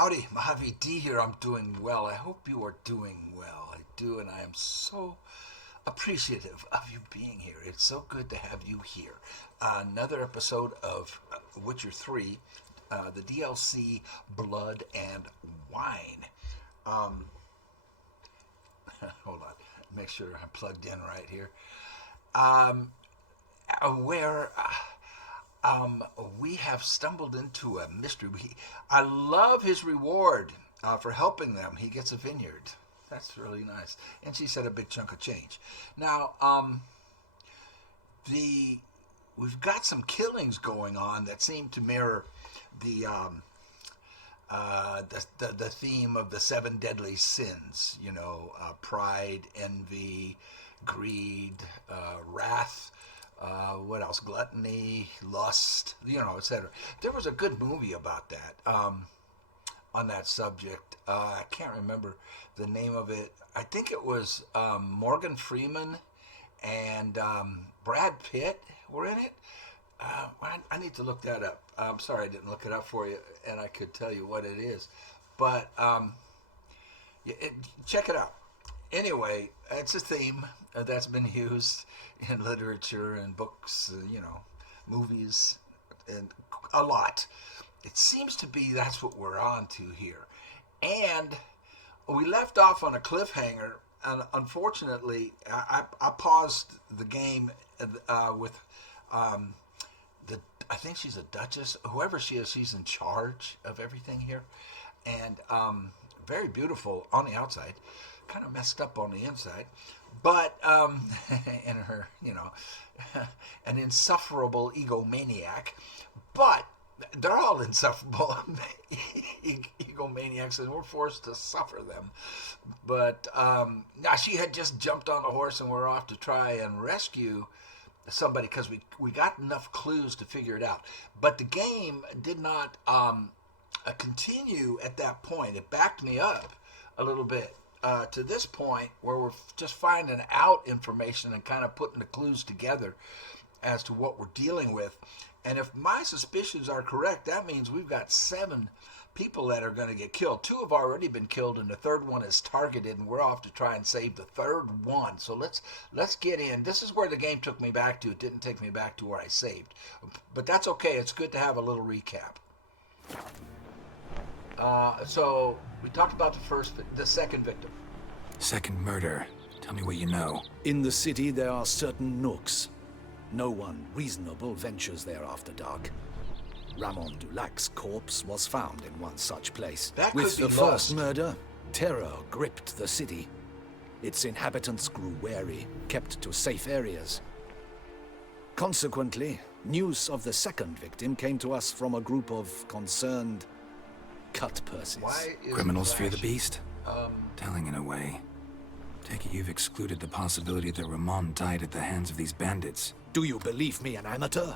Howdy, Mojave D here. I'm doing well. I hope you are doing well. I do, and I am so appreciative of you being here. It's so good to have you here. Another episode of Witcher 3, the DLC Blood and Wine. Hold on. Make sure I'm plugged in right here. Where we have stumbled into a mystery. I love his reward for helping them. He gets a vineyard. That's really nice. And she said a big chunk of change. Now, we've got some killings going on that seem to mirror the theme of the 7 deadly sins. You know, pride, envy, greed, wrath. What else? Gluttony, lust, etc. There was a good movie about that, on that subject. I can't remember the name of it. I think it was Morgan Freeman and Brad Pitt were in it. I need to look that up. I'm sorry I didn't look it up for you, and I could tell you what it is. But check it out. Anyway, it's a theme that's been used in literature and books, movies, and a lot. It seems to be that's what we're on to here. And we left off on a cliffhanger, and unfortunately, I paused the game with I think she's a duchess. Whoever she is, she's in charge of everything here. And very beautiful on the outside. Kind of messed up on the inside, but and her, an insufferable egomaniac. But they're all insufferable egomaniacs, and we're forced to suffer them. But now she had just jumped on a horse, and we're off to try and rescue somebody because we got enough clues to figure it out. But the game did not continue at that point. It backed me up a little bit. To this point where we're just finding out information and kind of putting the clues together as to what we're dealing with. And if my suspicions are correct, that means we've got 7 people that are going to get killed. 2 have already been killed, and the 3rd one is targeted, and we're off to try and save the 3rd one. So let's get in. This is where the game took me back to. It didn't take me back to where I saved. But that's okay. It's good to have a little recap. So we talked about the second victim. Second murder. Tell me what you know. In the city, there are certain nooks. No one reasonable ventures there after dark. Ramon Dulac's corpse was found in one such place. With the first murder, terror gripped the city. Its inhabitants grew wary, kept to safe areas. Consequently, news of the second victim came to us from a group of concerned cut purses. Criminals fear the beast? Telling in a way. Take it you've excluded the possibility that Ramon died at the hands of these bandits. Do you believe me, an amateur?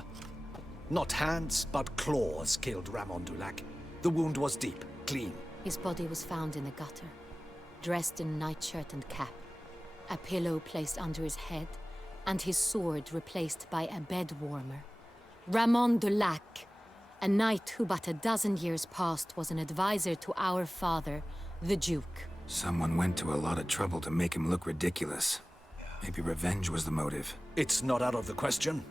Not hands, but claws killed Ramon Dulac. The wound was deep, clean. His body was found in the gutter, dressed in nightshirt and cap, a pillow placed under his head, and his sword replaced by a bed warmer. Ramon Dulac, a knight who but a dozen years past was an advisor to our father, the Duke. Someone went to a lot of trouble to make him look ridiculous. Maybe revenge was the motive. It's not out of the question.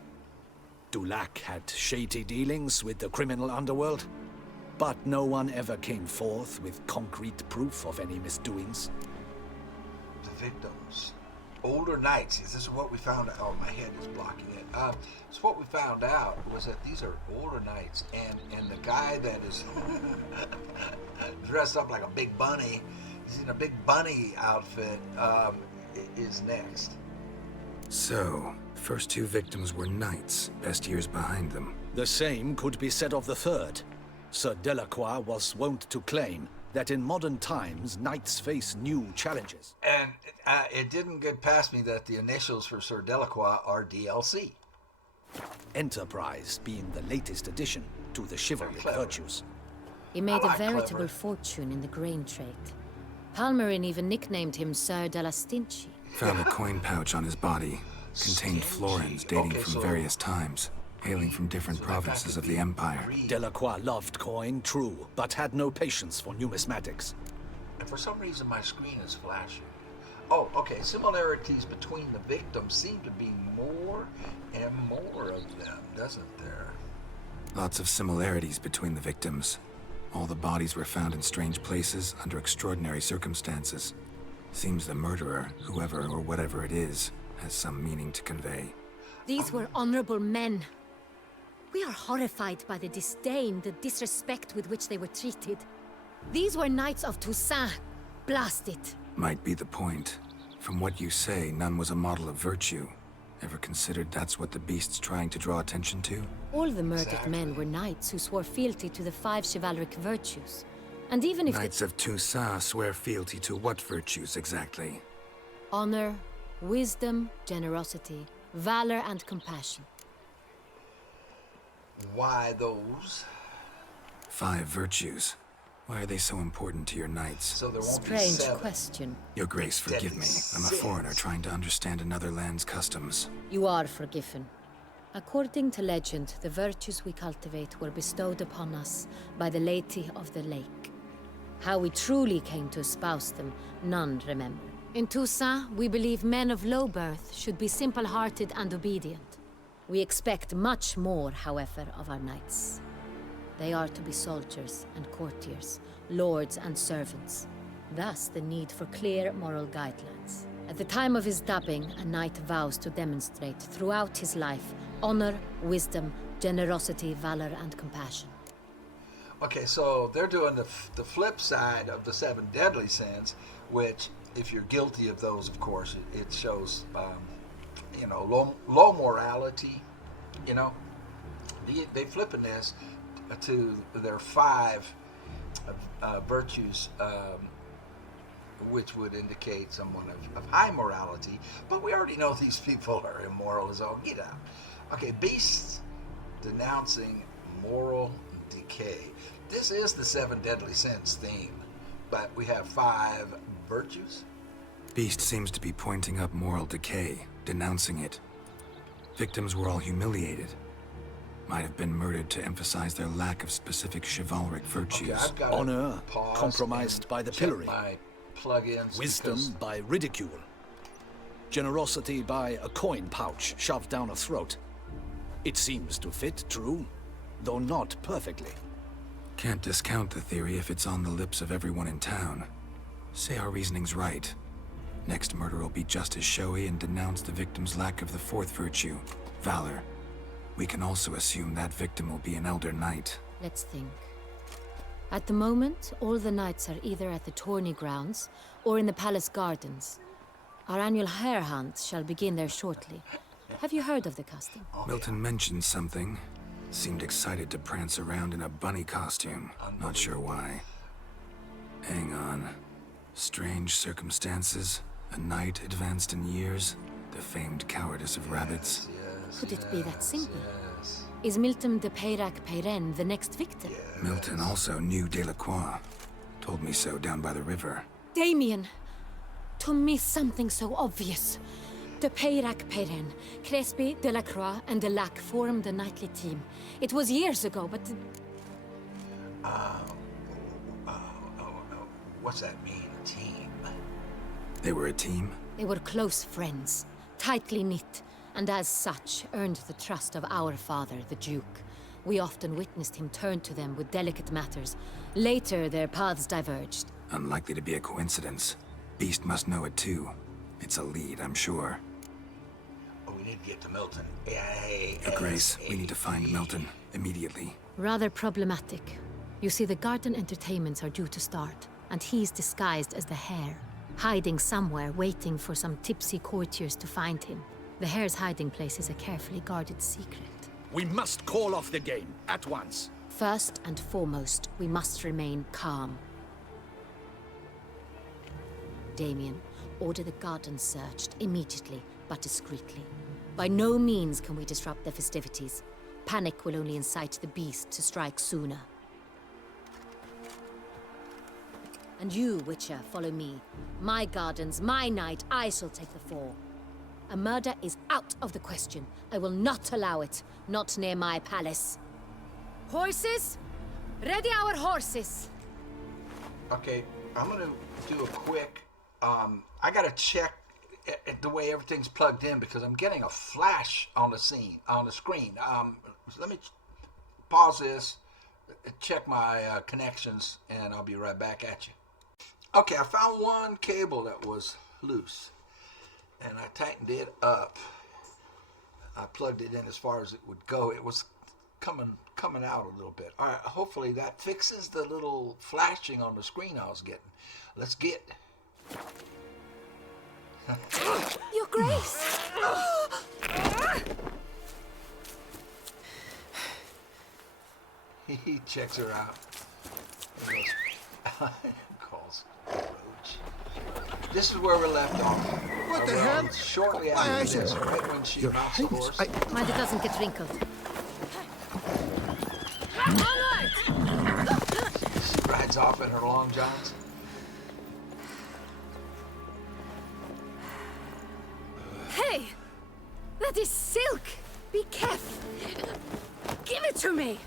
Dulac had shady dealings with the criminal underworld, but no one ever came forth with concrete proof of any misdoings. The victims. Older knights. This is what we found out. Oh, my head is blocking it. So what we found out was that these are older knights, and the guy that is dressed up like a big bunny, he's in a big bunny outfit, is next. So, first 2 victims were knights, best years behind them. The same could be said of the third. Sir Delacroix was wont to claim that in modern times, knights face new challenges. And it didn't get past me that the initials for Sir Delacroix are DLC. Enterprise being the latest addition to the chivalric virtues. He made a veritable fortune in the grain trade. Palmerin even nicknamed him Sir della Stinci. Found a coin pouch on his body. Contained florins dating from various times. hailing from different provinces of the Empire. Delacroix loved coin, true, but had no patience for numismatics. And for some reason my screen is flashing. Oh, okay. Similarities between the victims seem to be more and more of them, doesn't there? Lots of similarities between the victims. All the bodies were found in strange places under extraordinary circumstances. Seems the murderer, whoever or whatever it is, has some meaning to convey. These were honorable men. We are horrified by the disdain, the disrespect with which they were treated. These were Knights of Toussaint. Blast it. Might be the point. From what you say, none was a model of virtue. Ever considered that's what the Beast's trying to draw attention to? All the murdered men were knights who swore fealty to the 5 chivalric virtues. And even if Knights of Toussaint swear fealty to what virtues exactly? honor, wisdom, generosity, valor, and compassion. Why those? 5 virtues. Why are they so important to your knights? So there won't be Strange 7. question. Your Grace, forgive me. I'm a foreigner trying to understand another land's customs. You are forgiven. According to legend, the virtues we cultivate were bestowed upon us by the Lady of the Lake. How we truly came to espouse them, none remember. In Toussaint, we believe men of low birth should be simple-hearted and obedient. We expect much more, however, of our knights. They are to be soldiers and courtiers, lords and servants. Thus, the need for clear moral guidelines. At the time of his dubbing, a knight vows to demonstrate throughout his life honor, wisdom, generosity, valor, and compassion. Okay, so they're doing the flip side of the 7 deadly sins, which, if you're guilty of those, of course, it shows, low morality. They flipping this to their 5 virtues, which would indicate someone of high morality. But we already know these people are immoral as all get out. Okay, beasts denouncing moral decay. This is the 7 deadly sins theme, but we have 5 virtues. Beast seems to be pointing up moral decay, denouncing it. Victims were all humiliated. Might have been murdered to emphasize their lack of specific chivalric virtues. Okay, I've got Honor compromised by the pillory. Wisdom by ridicule. Generosity by a coin pouch shoved down a throat. It seems to fit, true, though not perfectly. Can't discount the theory if it's on the lips of everyone in town. Say our reasoning's right. Next murder will be just as showy and denounce the victim's lack of the 4th virtue, valor. We can also assume that victim will be an elder knight. Let's think. At the moment, all the knights are either at the tourney grounds or in the palace gardens. Our annual hare hunt shall begin there shortly. Have you heard of the custom? Milton mentioned something. Seemed excited to prance around in a bunny costume. Not sure why. Hang on. Strange circumstances. A knight advanced in years. The famed cowardice of rabbits. Could it be that simple? Is Milton de Peyrac-Peyren the next victim? Milton also knew Delacroix. Told me so down by the river. Damien! To miss something so obvious. De Peyrac-Peyren, Crespi, Delacroix, and Delac formed a knightly team. It was years ago, but... What's that mean, team? They were a team? They were close friends, tightly knit, and as such earned the trust of our father, the Duke. We often witnessed him turn to them with delicate matters. Later, their paths diverged. Unlikely to be a coincidence. Beast must know it too. It's a lead, I'm sure. Oh, we need to get to Milton. Your Grace, we need to find Milton immediately. Rather problematic. You see, the garden entertainments are due to start, and he's disguised as the hare, hiding somewhere, waiting for some tipsy courtiers to find him. The hare's hiding place is a carefully guarded secret. We must call off the game, at once. First and foremost, we must remain calm. Damien, order the garden searched immediately, but discreetly. By no means can we disrupt the festivities. Panic will only incite the beast to strike sooner. And you, Witcher, follow me. My gardens, my night, I shall take the fall. A murder is out of the question. I will not allow it. Not near my palace. Horses? Ready our horses. Okay, I'm gonna do a quick. I gotta check the way everything's plugged in because I'm getting a flash on the screen. Let me pause this, check my connections, and I'll be right back at you. Okay, I found one cable that was loose, and I tightened it up. I plugged it in as far as it would go. It was coming out a little bit. All right, hopefully that fixes the little flashing on the screen I was getting. Let's get. Your Grace! He checks her out. He goes, calls Roach. This is where we left off. What the hell? Shortly after this, right when she mounts the horse. Mind it doesn't get wrinkled. She rides off in her long johns. Hey! That is silk! Be careful! Give it to me!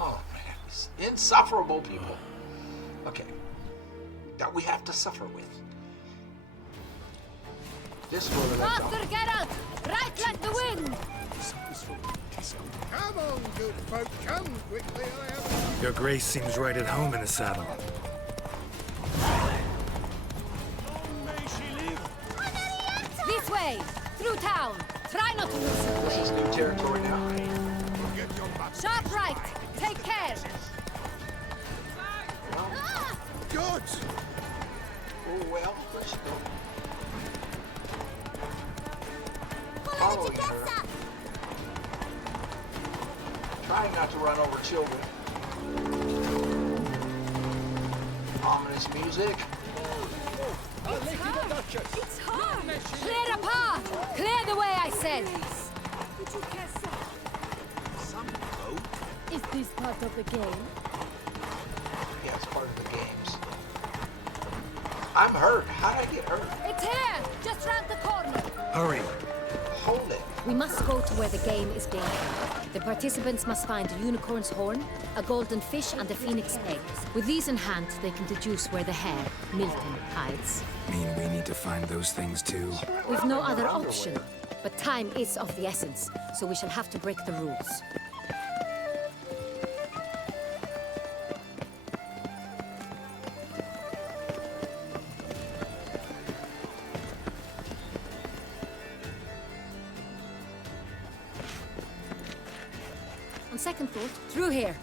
Oh man, these insufferable people. Okay. That we have to suffer with. This is where we left off. Faster, Geralt! Right like the wind! Come on, good folk, come quickly. I have. Your Grace seems right at home in the saddle. This way! Through town! Try not to lose the This way. is new territory now. Sharp right! Take care! God! Oh well, let's go. Following her. Trying not to run over children. Ominous music. It's hard! Clear a path! Clear the way, I said! Is this part of the game? Yeah, it's part of the games. I'm hurt. How did I get hurt? It's here! Just round the corner! Hurry! Hold it. We must go to where the game is being held. The participants must find a unicorn's horn, a golden fish, and a phoenix egg. With these in hand, they can deduce where the hare, Milton, hides. Mean we need to find those things too? We've no other option. But time is of the essence, so we shall have to break the rules. On second thought, through here.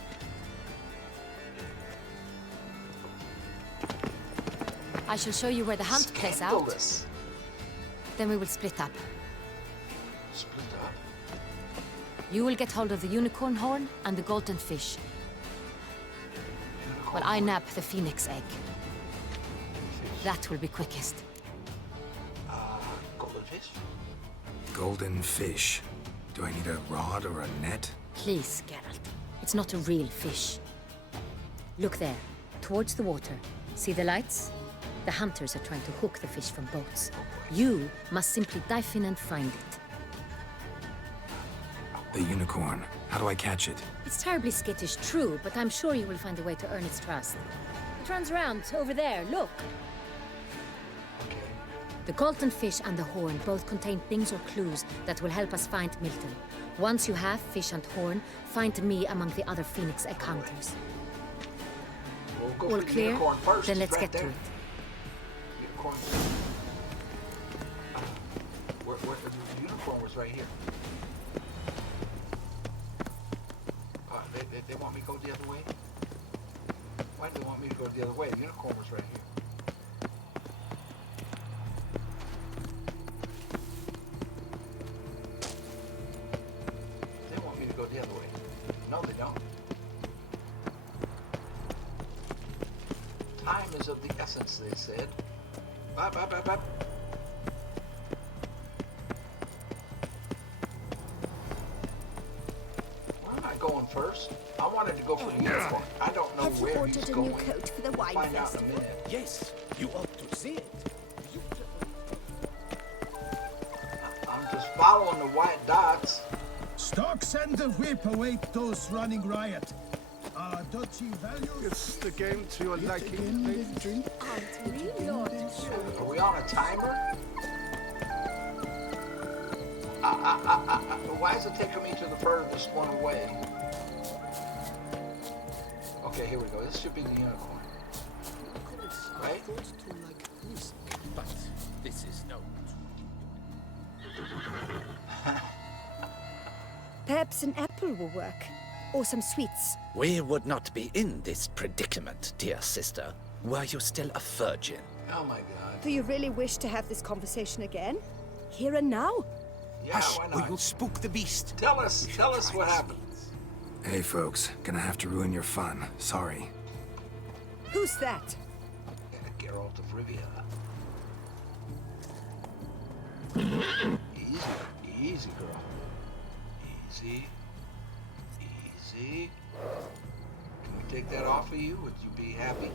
I shall show you where the hunt plays out. Scandalous. Then we will split up. Split up. You will get hold of the unicorn horn and the golden fish, while I nab the phoenix egg. That will be quickest. Golden fish. Golden fish. Do I need a rod or a net? Please, Geralt. It's not a real fish. Look there, towards the water. See the lights? The hunters are trying to hook the fish from boats. You must simply dive in and find it. The unicorn. How do I catch it? It's terribly skittish, true, but I'm sure you will find a way to earn its trust. It runs around over there, look. Okay. The golden fish and the horn both contain things or clues that will help us find Milton. Once you have fish and horn, find me among the other phoenix egg hunters. We'll go All for the clear? unicorn first. Then It's let's right get to there. it. Unicorn. Where the unicorn was right here. They want me to go the other way? Why do they want me to go the other way? The unicorn was right here. They want me to go the other way. No, they don't. Time is of the essence, they said. Bye, bye, bye, bye. Why am I going first? I wanted to go for the unicorn. I don't know Have you where he's ordered a going. new coat for the wine We'll find out in a festival? minute. Yes, you ought to see it. Just following the white dots. Stocks and the whip await those running riot. Our duchy values. It's the game to your liking. Drink. Are we on a timer? Why is it taking me to the furthest one away? Okay, here we go. This should be the unicorn. Right? But this is no. Perhaps an apple will work. Or some sweets. We would not be in this predicament, dear sister, were you still a virgin. Oh my god. Do you really wish to have this conversation again? Here and now? Yeah, why or not? you'll spook the beast. Tell us what happened. Hey, folks. Gonna have to ruin your fun. Sorry. Who's that? Geralt of Rivia. Easy, girl. Easy. Can we take that off of you? Would you be happy?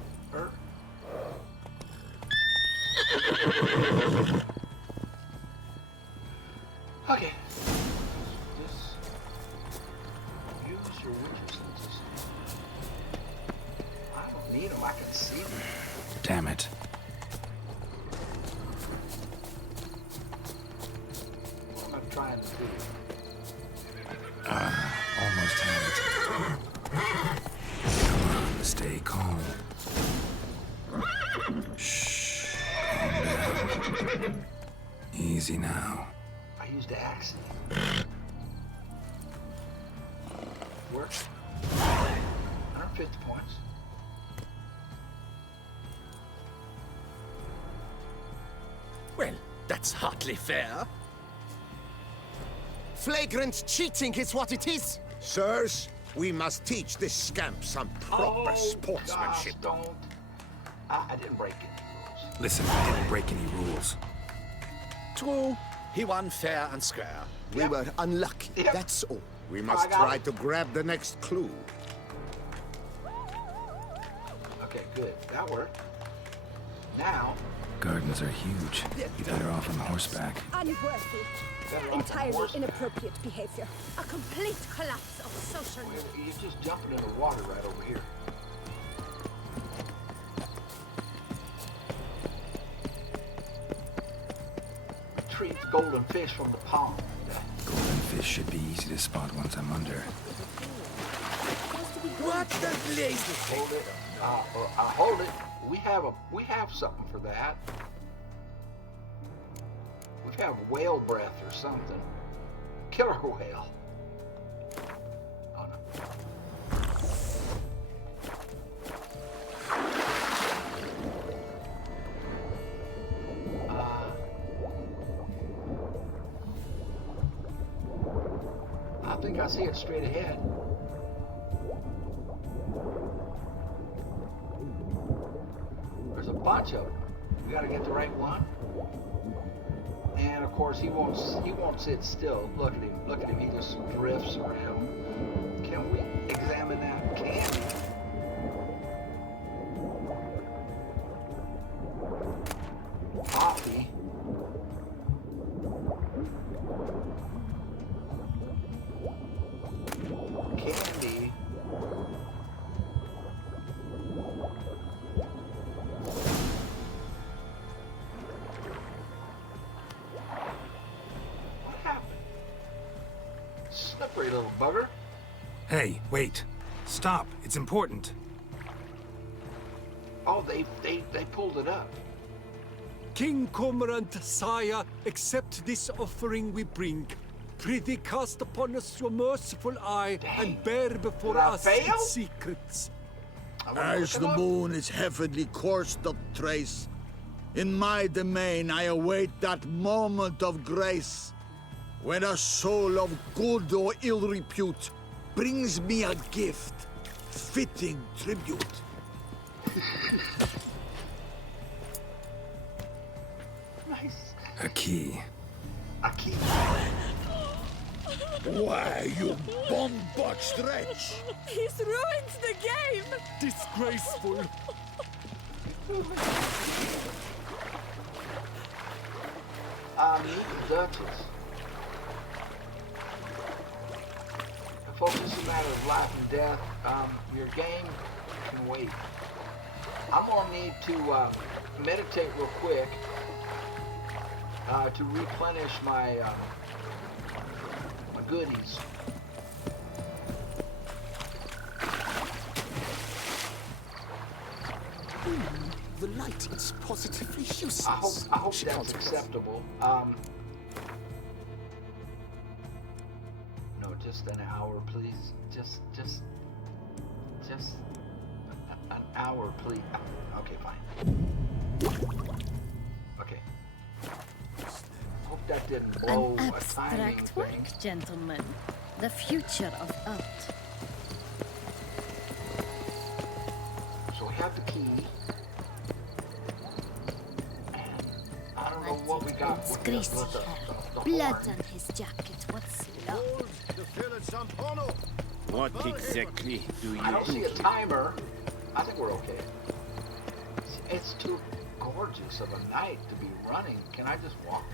Okay. Just use your witcher senses. I don't need them. I can see them. Damn it. What am I trying to do? Almost had it. Come on, stay calm. Shh. Calm down. Easy now. I used the axe. Worked. 150 points. Well, that's hardly fair. Flagrant cheating is what it is. Sirs, we must teach this scamp some proper sportsmanship. Gosh, don't. I didn't break any rules. Listen, I didn't break any rules. True, he won fair and square. We were unlucky, Yep. that's all. We I must got try it. to grab the next clue. Okay, good. That worked. Now, Gardens are huge. You better off on horseback. Unworthy. better off on Entirely horse. inappropriate behavior. A complete collapse of social. You're just jumping in the water right over here. Retrieve the golden fish from the pond. Golden fish should be easy to spot once I'm under. What the blaze? Hold it. Hold it. We have something for that. We have whale breath or something. Killer whale. Oh no. I think I see it straight ahead. There's a bunch of them. We gotta get the right one. And of course he won't sit still. Look at him. Look at him. He just drifts around. Can we examine that candy? Coffee. Candy. What happened? Slippery little bugger. Hey, wait. Stop. It's important. Oh, they pulled it up. King Cormorant, sire, accept this offering we bring. Prithee cast upon us your merciful eye and bear before Did I us fail? its secrets. I wanna As look the it up. moon is heavily coursed of trace, in my domain I await that moment of grace, when a soul of good or ill repute brings me a gift, fitting tribute. Nice. A key. I keep. Why, you bomb-botched wretch! He's ruined the game! Disgraceful. Meet the Duchess. folks, this is a matter of life and death. Your game can wait. I'm gonna need to meditate real quick to replenish my my goodies. The light is positively useless. I hope that's acceptable. No, just an hour, please. Just an hour, please. Okay, fine. Okay. Hope that didn't blow An a timing abstract work, thing. gentlemen. The future of art. So we have the key. I don't know what we got with Greasy the hair, blood horn. on his jacket. What's love? What exactly do I you don't see do? a timer. I think we're okay. It's too gorgeous of a night to be running. Can I just walk?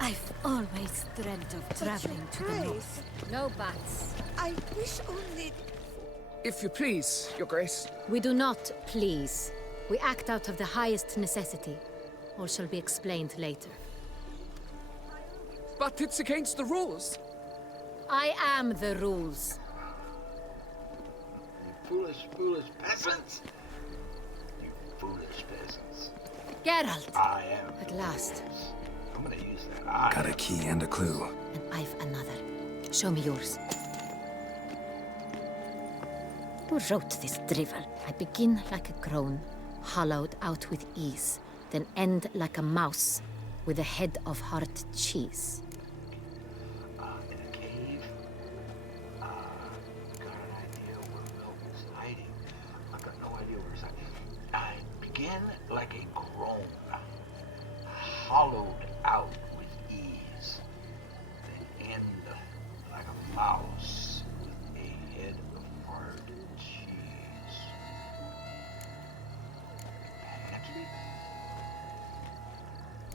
I've always dreamt of traveling to the north. No bats. I wish only... If you please, Your Grace. We do not please. We act out of the highest necessity. All shall be explained later. But it's against the rules. I am the rules. You foolish peasants! You foolish peasants. Geralt! I am. At last. I'm gonna use that. Got a key and a clue. And I've another. Show me yours. Who wrote this drivel? I begin like a crone, hollowed out with ease, then end like a mouse, with a head of hard cheese. In a cave. Got an idea where Bill was hiding. I got no idea where he's hiding. I begin like a crone, hollowed out with ease, then end like a mouse with a head of hard cheese. Pantry?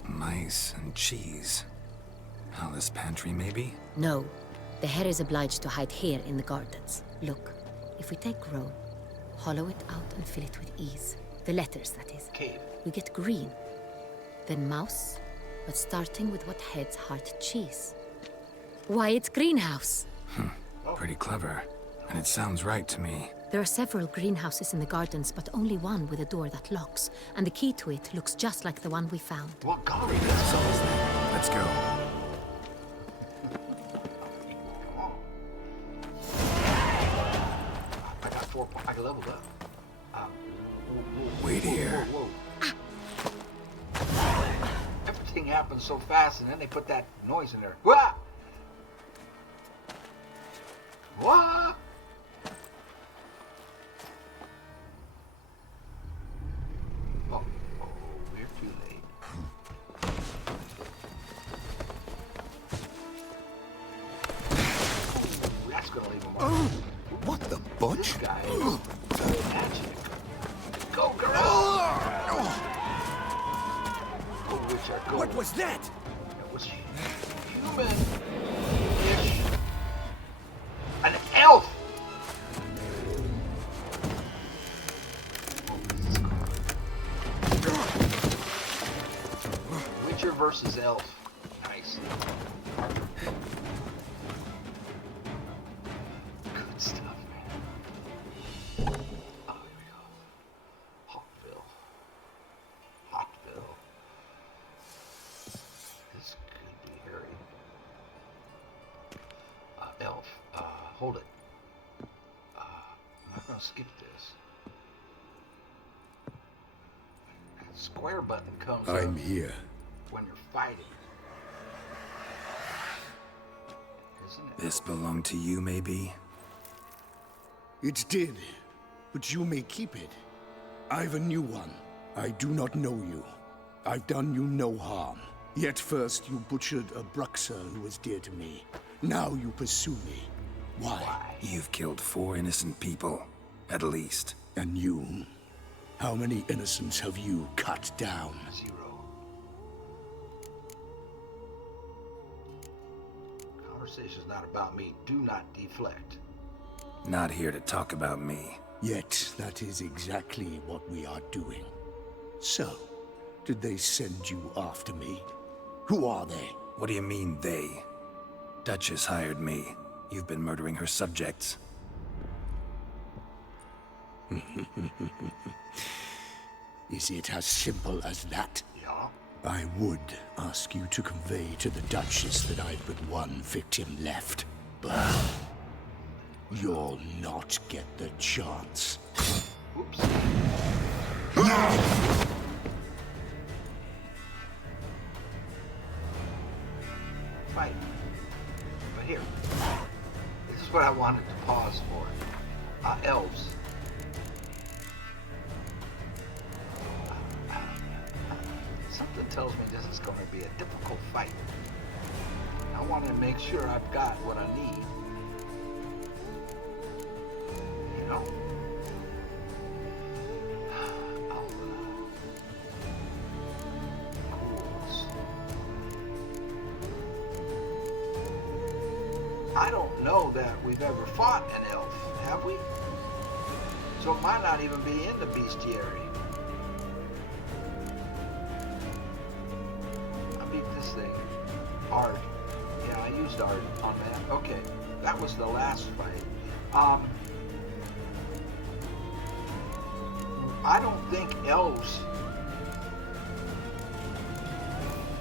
Mice and cheese. Alice Pantry, maybe? No, the hare is obliged to hide here in the gardens. Look, if we take Rome, hollow it out and fill it with ease. The letters, that is. Cave. We get green. Then mouse, but starting with what heads heart cheese. Why, it's greenhouse. Pretty clever. And it sounds right to me. There are several greenhouses in the gardens, but only one with a door that locks, and the key to it looks just like the one we found. Well, golly, Let's go. I got 4 points. I leveled up. Wait here. Whoa. Everything happens so fast, and then they put that noise in there. Wah! Wah! Oh, we're too late. Oh, that's gonna leave him on. What the bunch? This guy is magic. Go, girl! Oh, which are gold. What was that? It was human-ish. An elf! Witcher versus elf. Nice. Good stuff, man. Oh, here we go. Hawkville. Hawkville. This could be hairy. Elf. Hold it. I'm not gonna skip this. That square button comes I'm up here. when you're fighting. Isn't it? This belonged to you, maybe? It did, but you may keep it. I've a new one. I do not know you. I've done you no harm. Yet first you butchered a Bruxer who was dear to me. Now you pursue me. Why? You've killed 4 innocent people, at least. And you? How many innocents have you cut down? 0. conversation's not about me. Do not deflect. Not here to talk about me. Yet that is exactly what we are doing. So, did they send you after me? Who are they? What do you mean, they? Duchess hired me. You've been murdering her subjects. Is it as simple as that? Yeah. I would ask you to convey to the Duchess that I've but one victim left, but you'll not get the chance. Oops. Fight. But here. This is what I wanted to pause for. Elves. Something tells me this is going to be a difficult fight. I want to make sure I've got what I need. You know? I don't know that we've ever fought an elf, have we? So it might not even be in the bestiary. I beat this thing hard. Yeah, I used art on that. Okay, that was the last fight. I don't think elves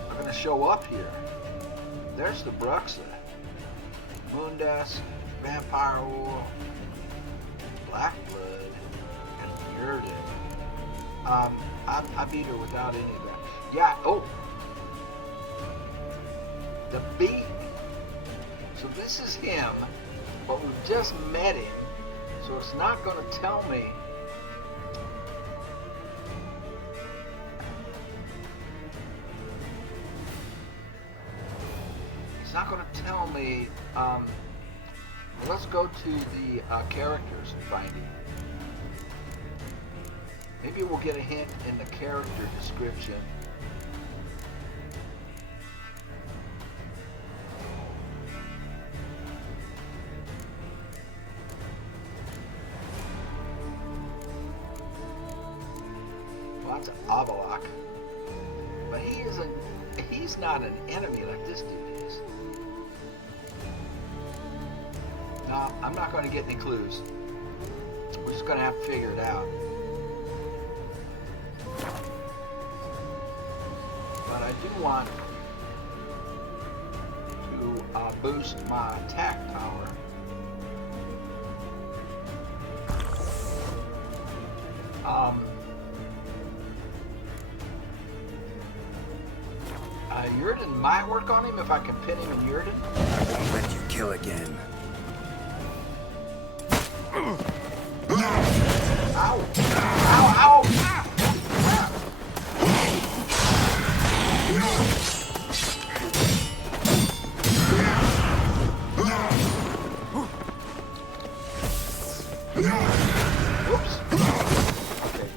are going to show up here. There's the Bruxa. Moondust, Vampire Oil, Blackblood, and Yurden. I beat her without any of that. Yeah, oh! The Beak. So this is him, but we've just met him, so it's not going to tell me. It's not going to tell me. Let's go to the characters and find him. Maybe we'll get a hint in the character description. Well, that's an Avalok. But he's not an enemy like this dude is. No, I'm not going to get any clues. We're just going to have to figure it out. But I do want to boost my attack power. Yurden might work on him if I can pin him in Yurden. I won't let you kill again. Ow! Ow! Ow! Oops. Okay.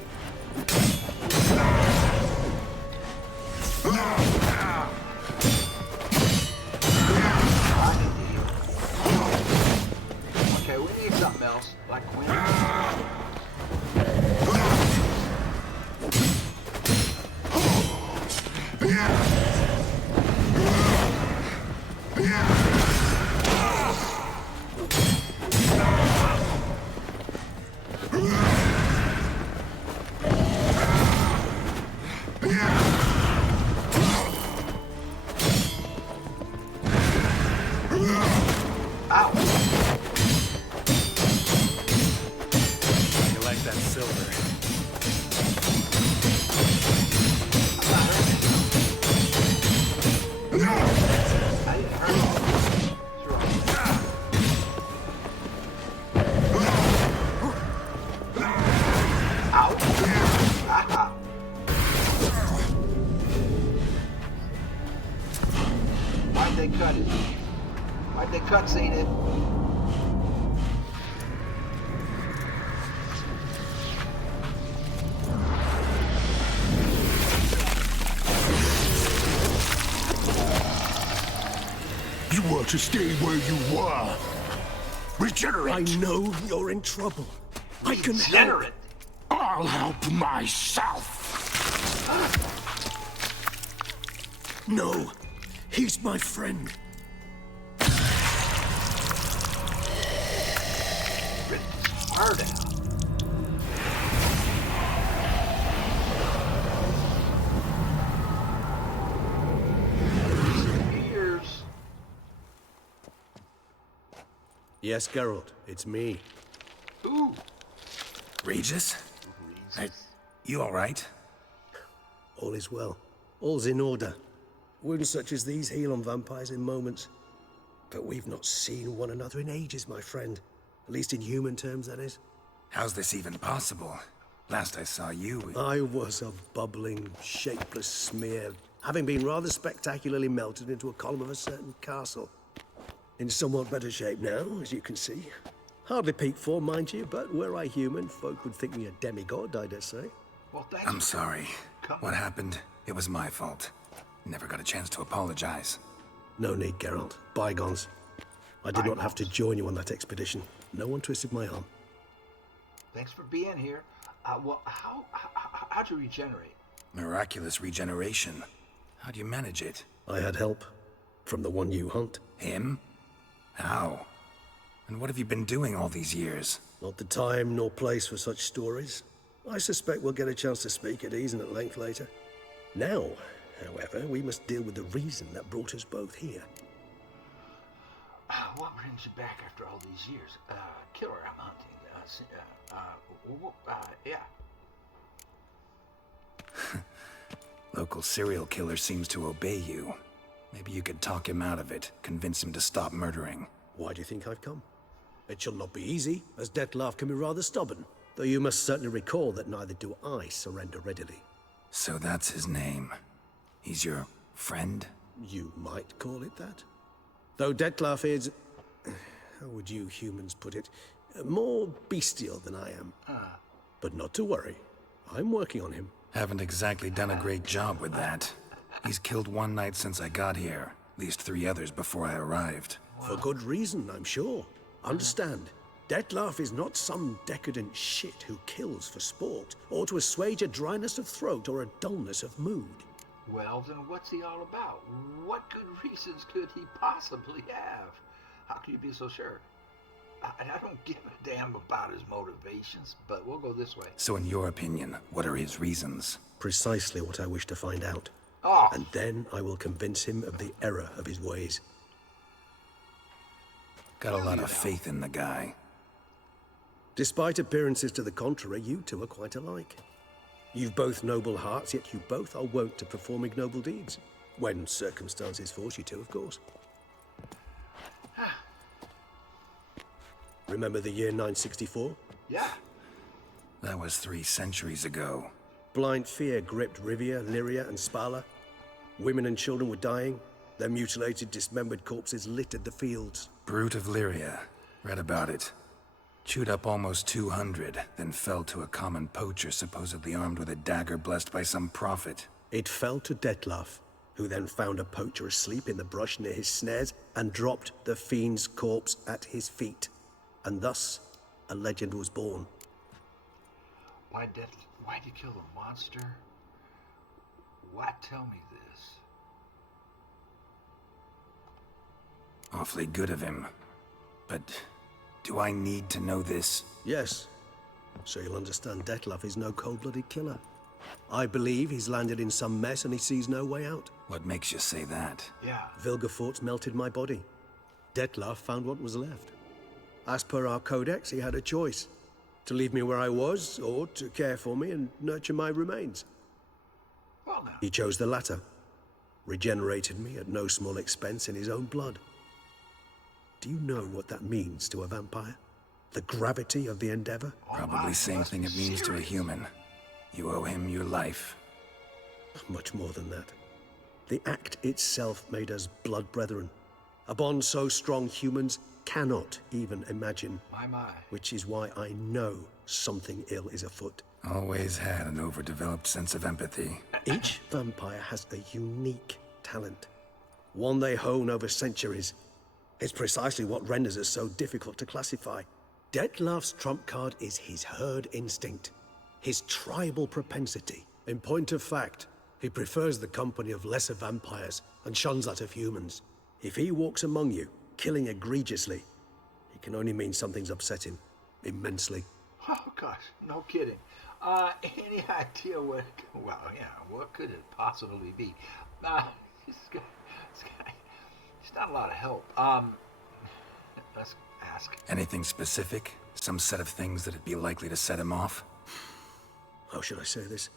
Okay, we need something else, like wind. Ow! You like that silver? I didn't hurt him. Ow! Aha! Why'd they cut it? Why'd they cutscene it? You were to stay where you were. Regenerate. I know you're in trouble. I can help. I'll help myself. No, he's my friend. Hard out. Yes, Geralt, it's me. Ooh. Regis? You all right? All is well. All's in order. Wounds such as these heal on vampires in moments. But we've not seen one another in ages, my friend. At least in human terms, that is. How's this even possible? Last I saw you... I was a bubbling, shapeless smear, having been rather spectacularly melted into a column of a certain castle. In somewhat better shape now, as you can see. Hardly peak form, mind you, but were I human, folk would think me a demigod, I dare say. Well, I'm sorry. What happened? It was my fault. Never got a chance to apologize. No need, Geralt. Bygones. I did not have to join you on that expedition. No one twisted my arm. Thanks for being here. Well, how'd you regenerate? Miraculous regeneration. How'd you manage it? I had help. From the one you hunt. Him? How? And what have you been doing all these years? Not the time nor place for such stories. I suspect we'll get a chance to speak at ease and at length later. Now, however, we must deal with the reason that brought us both here. What brings you back after all these years? Killer I'm hunting. Yeah. Local serial killer seems to obey you. Maybe you could talk him out of it, convince him to stop murdering. Why do you think I've come? It shall not be easy, as Dettlaff can be rather stubborn. Though you must certainly recall that neither do I surrender readily. So that's his name. He's your friend? You might call it that. Though Dettlaff is... how would you humans put it? More bestial than I am. But not to worry. I'm working on him. Haven't exactly done a great job with that. He's killed one night since I got here. At least 3 others before I arrived. For good reason, I'm sure. Understand, Dettlaff is not some decadent shit who kills for sport, or to assuage a dryness of throat or a dullness of mood. Well, then what's he all about? What good reasons could he possibly have? How can you be so sure? I don't give a damn about his motivations, but we'll go this way. So in your opinion, what are his reasons? Precisely what I wish to find out. And then I will convince him of the error of his ways. Got a lot of faith in the guy. Despite appearances to the contrary, you two are quite alike. You've both noble hearts, yet you both are wont to perform ignoble deeds. When circumstances force you to, of course. Remember the year 964? Yeah. That was 3 centuries ago. Blind fear gripped Rivia, Lyria, and Spala. Women and children were dying. Their mutilated, dismembered corpses littered the fields. Brute of Lyria. Read about it. Chewed up almost 200, then fell to a common poacher supposedly armed with a dagger blessed by some prophet. It fell to Dettlaff, who then found a poacher asleep in the brush near his snares and dropped the fiend's corpse at his feet. And thus, a legend was born. Why'd you kill the monster? Why tell me this? Awfully good of him. But do I need to know this? Yes. So you'll understand Dettlaff is no cold-blooded killer. I believe he's landed in some mess and he sees no way out. What makes you say that? Yeah. Vilgefortz melted my body. Dettlaff found what was left. As per our codex, he had a choice. To leave me where I was, or to care for me and nurture my remains. Well, now. He chose the latter. Regenerated me at no small expense in his own blood. Do you know what that means to a vampire? The gravity of the endeavor? Probably same thing it means to a human. You owe him your life. Much more than that. The act itself made us blood brethren. A bond so strong humans cannot even imagine. My. Which is why I know something ill is afoot. Always had an overdeveloped sense of empathy. Each vampire has a unique talent. One they hone over centuries. It's precisely what renders us so difficult to classify. Detlef's trump card is his herd instinct, his tribal propensity. In point of fact, he prefers the company of lesser vampires and shuns that of humans. If he walks among you, killing egregiously, it can only mean something's upset him immensely. Oh gosh, no kidding. Any idea what? Well, yeah, what could it possibly be? This guy, he's not a lot of help. Let's ask. Anything specific? Some set of things that'd be likely to set him off? How should I say this?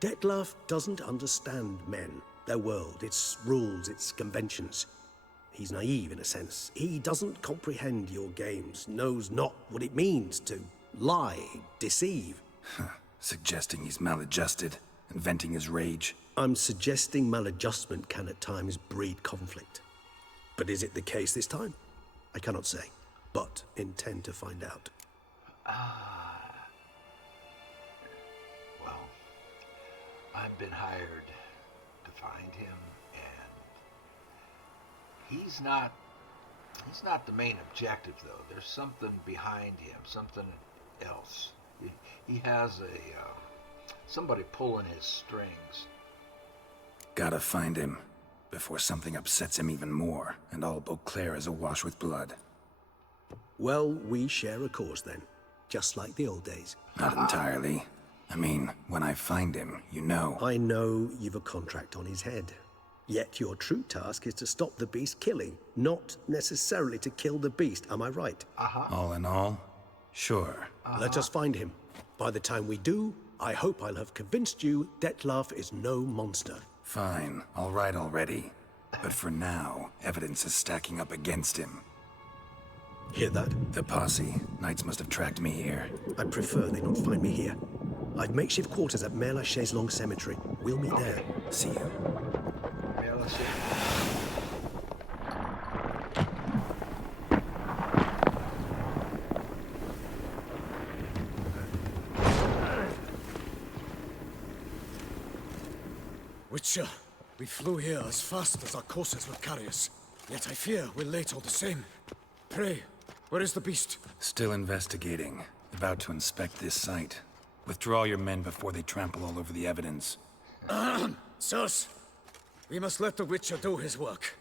Detlef doesn't understand men, their world, its rules, its conventions. He's naive in a sense. He doesn't comprehend your games, knows not what it means to lie, deceive. Suggesting he's maladjusted and venting his rage. I'm suggesting maladjustment can at times breed conflict. But is it the case this time? I cannot say, but intend to find out. Well, I've been hired to find him, and he's not the main objective, though. There's something behind him, something else. He has somebody pulling his strings. Gotta find him before something upsets him even more, and all Beauclair is awash with blood. Well, we share a cause then, just like the old days. Not entirely. I mean, when I find him, you know. I know you've a contract on his head. Yet your true task is to stop the beast killing, not necessarily to kill the beast, am I right? All in all, sure. Let us find him. By the time we do, I hope I'll have convinced you Detlef is no monster. Fine, all right already. But for now, evidence is stacking up against him. Hear that? The posse. Knights must have tracked me here. I prefer they not find me here. I've makeshift quarters at Mère Lachaise Long Cemetery. We'll meet there. See you. Mère Lachaise. Witcher, we flew here as fast as our courses would carry us. Yet I fear we're late all the same. Pray, where is the beast? Still investigating. About to inspect this site. Withdraw your men before they trample all over the evidence. Sirs, we must let the Witcher do his work.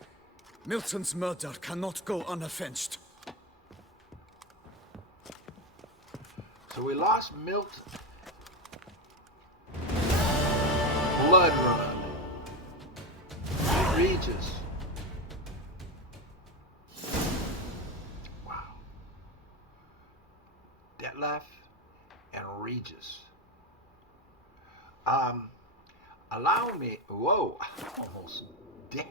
Milton's murder cannot go unavenged. So we lost Milton. Blood Run. Regis. Wow. Detlef and Regis. Allow me. Whoa, I'm almost dead.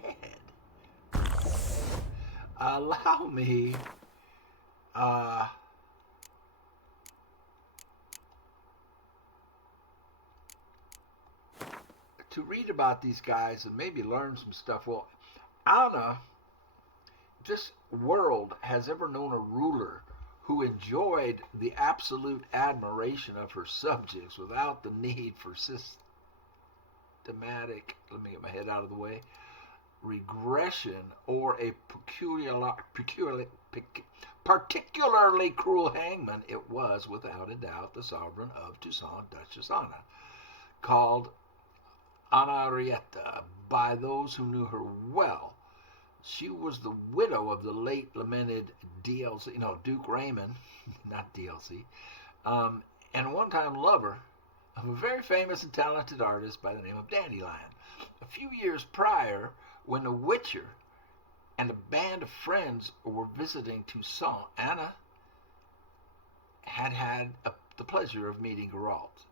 Allow me. To read about these guys and maybe learn some stuff. Well, Anna, this world has ever known a ruler who enjoyed the absolute admiration of her subjects without the need for systematic, let me get my head out of the way, regression or a particularly cruel hangman. It was, without a doubt, the sovereign of Toussaint, Duchess Anna, called Anarietta by those who knew her well. She was the widow of the late lamented Duke Raymond, not DLC, and one-time lover of a very famous and talented artist by the name of Dandelion. A few years prior, when the Witcher and a band of friends were visiting Toussaint, Anna had the pleasure of meeting Geralt.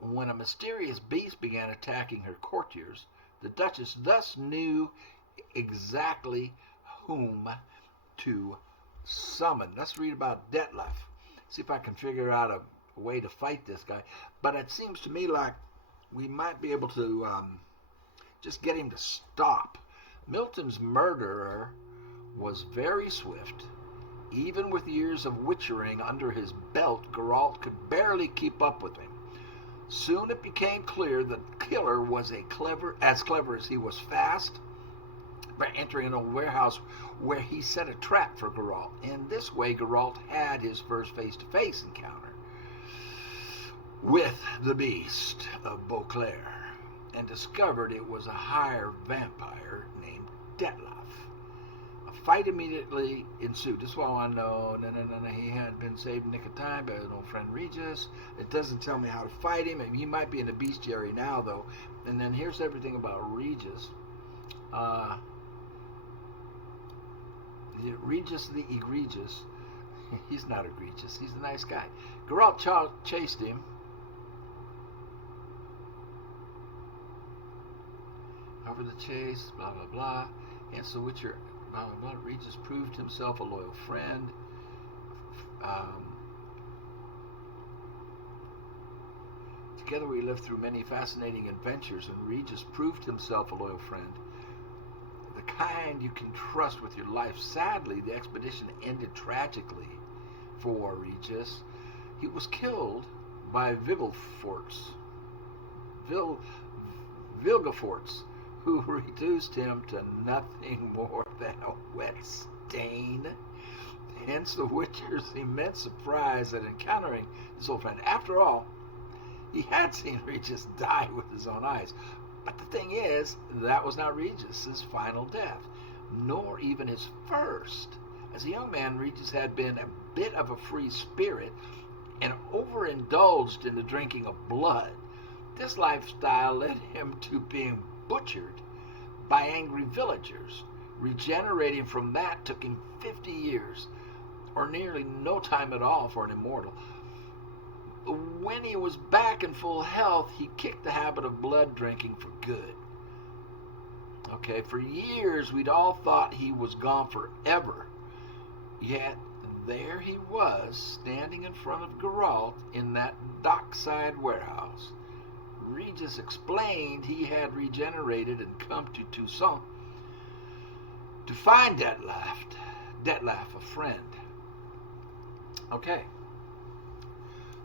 When a mysterious beast began attacking her courtiers, the Duchess thus knew exactly whom to summon. Let's read about Detlef. See if I can figure out a way to fight this guy. But it seems to me like we might be able to just get him to stop. Milton's murderer was very swift. Even with years of witchering under his belt, Geralt could barely keep up with him. Soon it became clear that the killer was as clever as he was fast, entering an old warehouse where he set a trap for Geralt. In this way, Geralt had his first face-to-face encounter with the Beast of Beauclair and discovered it was a higher vampire named Dettlaff. A fight immediately ensued. This is what I want to know. No. He had been saved in the nick of time by his old friend Regis. It doesn't tell me how to fight him. I mean, he might be in the bestiary now, though. And then here's everything about Regis. Regis the Egregious. He's not egregious. He's a nice guy. Geralt chased him. Over the chase, blah, blah, blah. Hence the Witcher, blah, blah, blah. Regis proved himself a loyal friend. Together we lived through many fascinating adventures, and Regis proved himself a loyal friend. The kind you can trust with your life. Sadly, the expedition ended tragically for Regis. He was killed by Vilgefortz, who reduced him to nothing more than a wet stain. Hence the Witcher's immense surprise at encountering his old friend. After all, he had seen Regis die with his own eyes. But the thing is, that was not Regis's final death, nor even his first. As a young man, Regis had been a bit of a free spirit and overindulged in the drinking of blood. This lifestyle led him to being butchered by angry villagers. Regenerating from that took him 50 years, or nearly no time at all for an immortal. When he was back in full health, he kicked the habit of blood drinking for good. Okay, for years we'd all thought he was gone forever. Yet there he was, standing in front of Geralt in that dockside warehouse. Regis explained he had regenerated and come to Toussaint to find Dettlaff, a friend. Okay.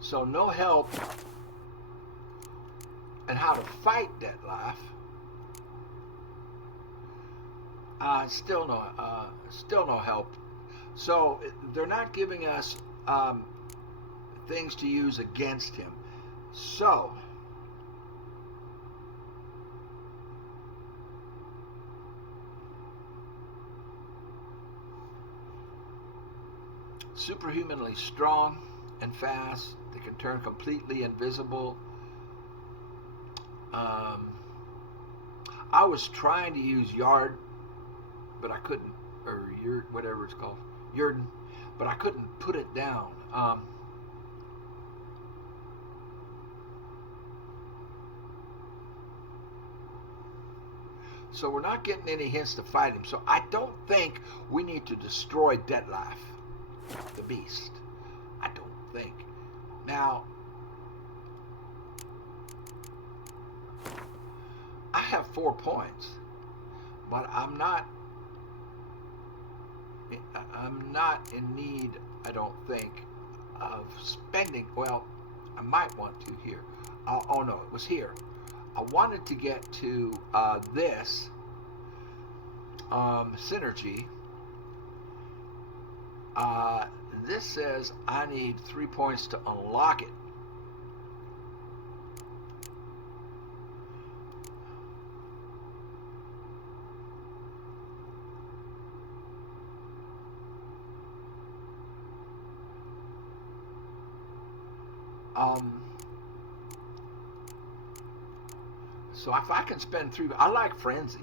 So no help and how to fight Dettlaff. Still no help. So they're not giving us things to use against him. So superhumanly strong and fast. They can turn completely invisible. I was trying to use Yard, but I couldn't, or whatever it's called, Yurden, but I couldn't put it down. So we're not getting any hints to fight him. So I don't think we need to destroy Dettlaff, the Beast. I don't think. Now, I have 4 points, but I'm not in need, I don't think, of spending. Well, I might want to here. Oh no, it was here. I wanted to get to this synergy. This says I need 3 points to unlock it. So if I can spend 3, I like Frenzy.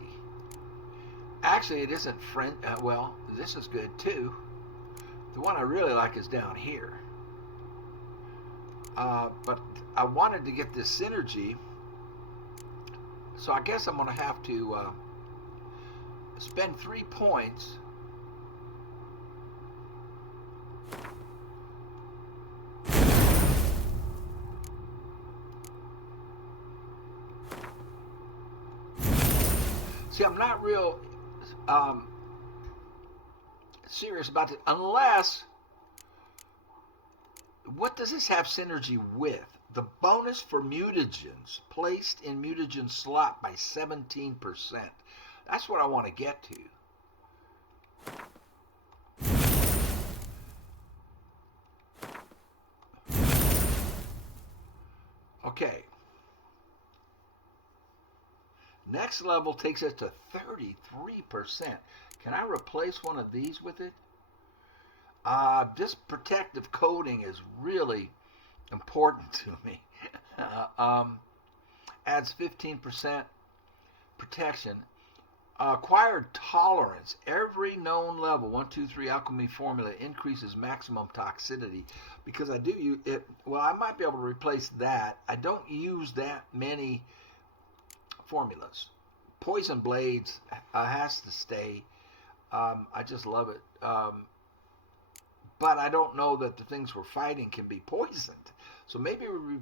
Actually, it isn't well, this is good too. The one I really like is down here. But I wanted to get this synergy, so I guess I'm going to have to spend 3 points. See, I'm not real serious about it unless, what does this have synergy with? The bonus for mutagens placed in mutagen slot by 17%. That's what I want to get to. Okay. Next level takes us to 33%. Can I replace one of these with it? This protective coating is really important to me. Adds 15% protection. Acquired tolerance. Every known level 1, 2, 3 alchemy formula increases maximum toxicity. Because I do use it. Well, I might be able to replace that. I don't use that many formulas. Poison blades has to stay. I just love it. But I don't know that the things we're fighting can be poisoned. So maybe we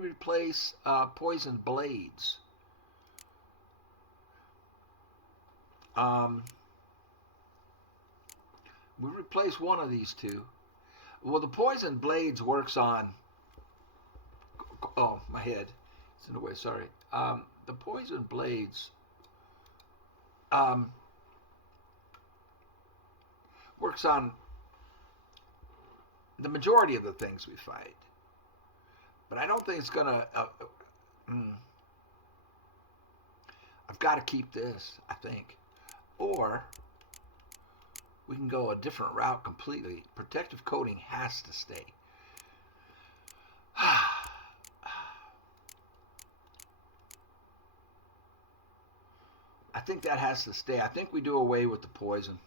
replace poison blades. We replace one of these two. Well, the poison blades works on. Oh, my head. It's in the way. Sorry. The poison blades works on the majority of the things we fight. But I don't think it's gonna. I've got to keep this, I think. Or we can go a different route completely. Protective coating has to stay. I think that has to stay. I think we do away with the poison.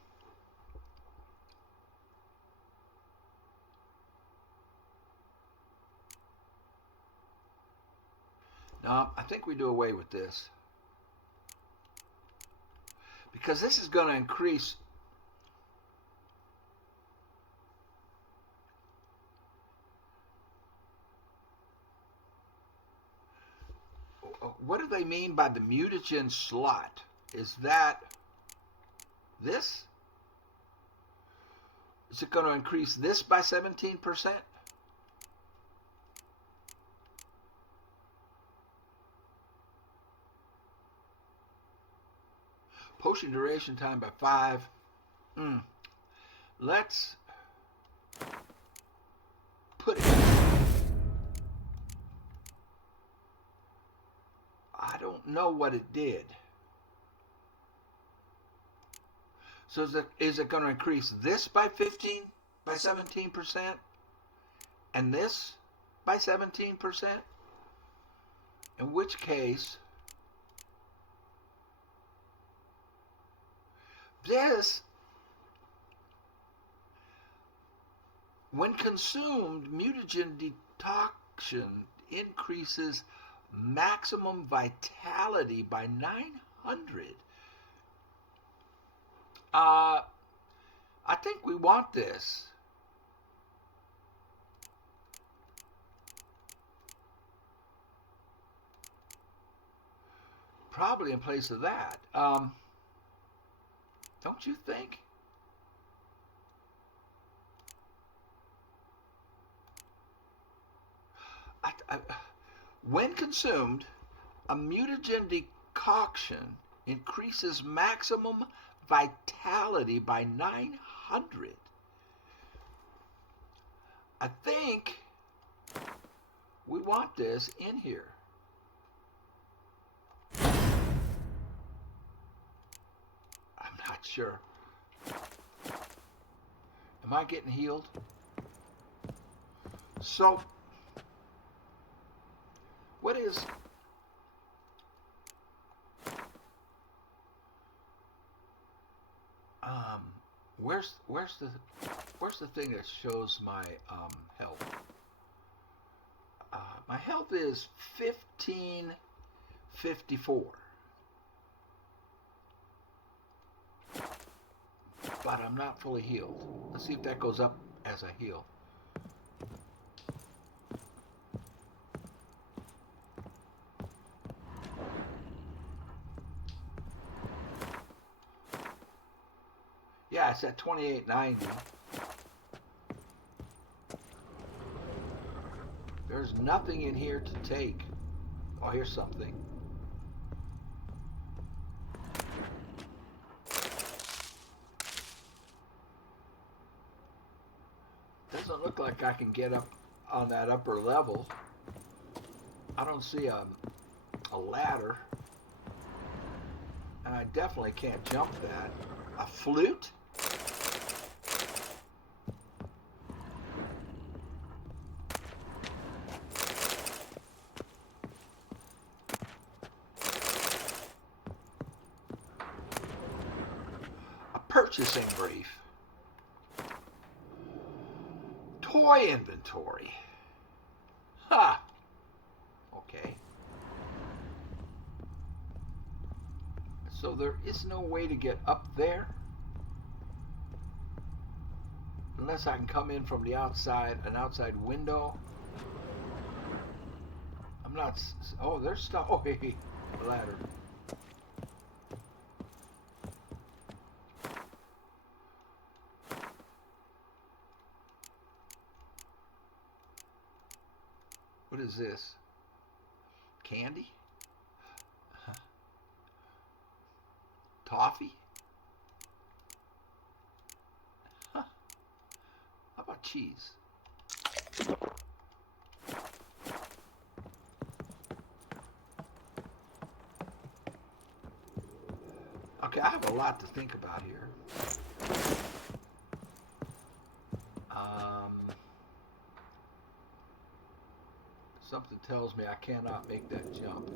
No, I think we do away with this. Because this is going to increase. What do they mean by the mutagen slot? Is that this? Is it going to increase this by 17%? Potion duration time by 5. Let's put it. I don't know what it did. So is it going to increase this by 17%? And this by 17%? In which case, this, when consumed, mutagen detoxion increases maximum vitality by 900. I think we want this. Probably in place of that. Don't you think? When consumed, a mutagen decoction increases maximum vitality by 900. I think we want this in here. I'm not sure. Am I getting healed? So, what is... where's the thing that shows my health? My health is 1554. But I'm not fully healed. Let's see if that goes up as I heal. Yeah, it's at 2890. There's nothing in here to take. Oh, here's something. Doesn't look like I can get up on that upper level. I don't see a ladder. And I definitely can't jump that. A flute? A purchasing brief. Toy inventory. Ha! Okay. So there is no way to get up there unless I can come in from the outside, an outside window. I'm not. Oh, there's stuff. Oh, hey, ladder. What is this? Candy? Toffee? Huh. How about cheese? Okay, I have a lot to think about here. Something tells me I cannot make that jump.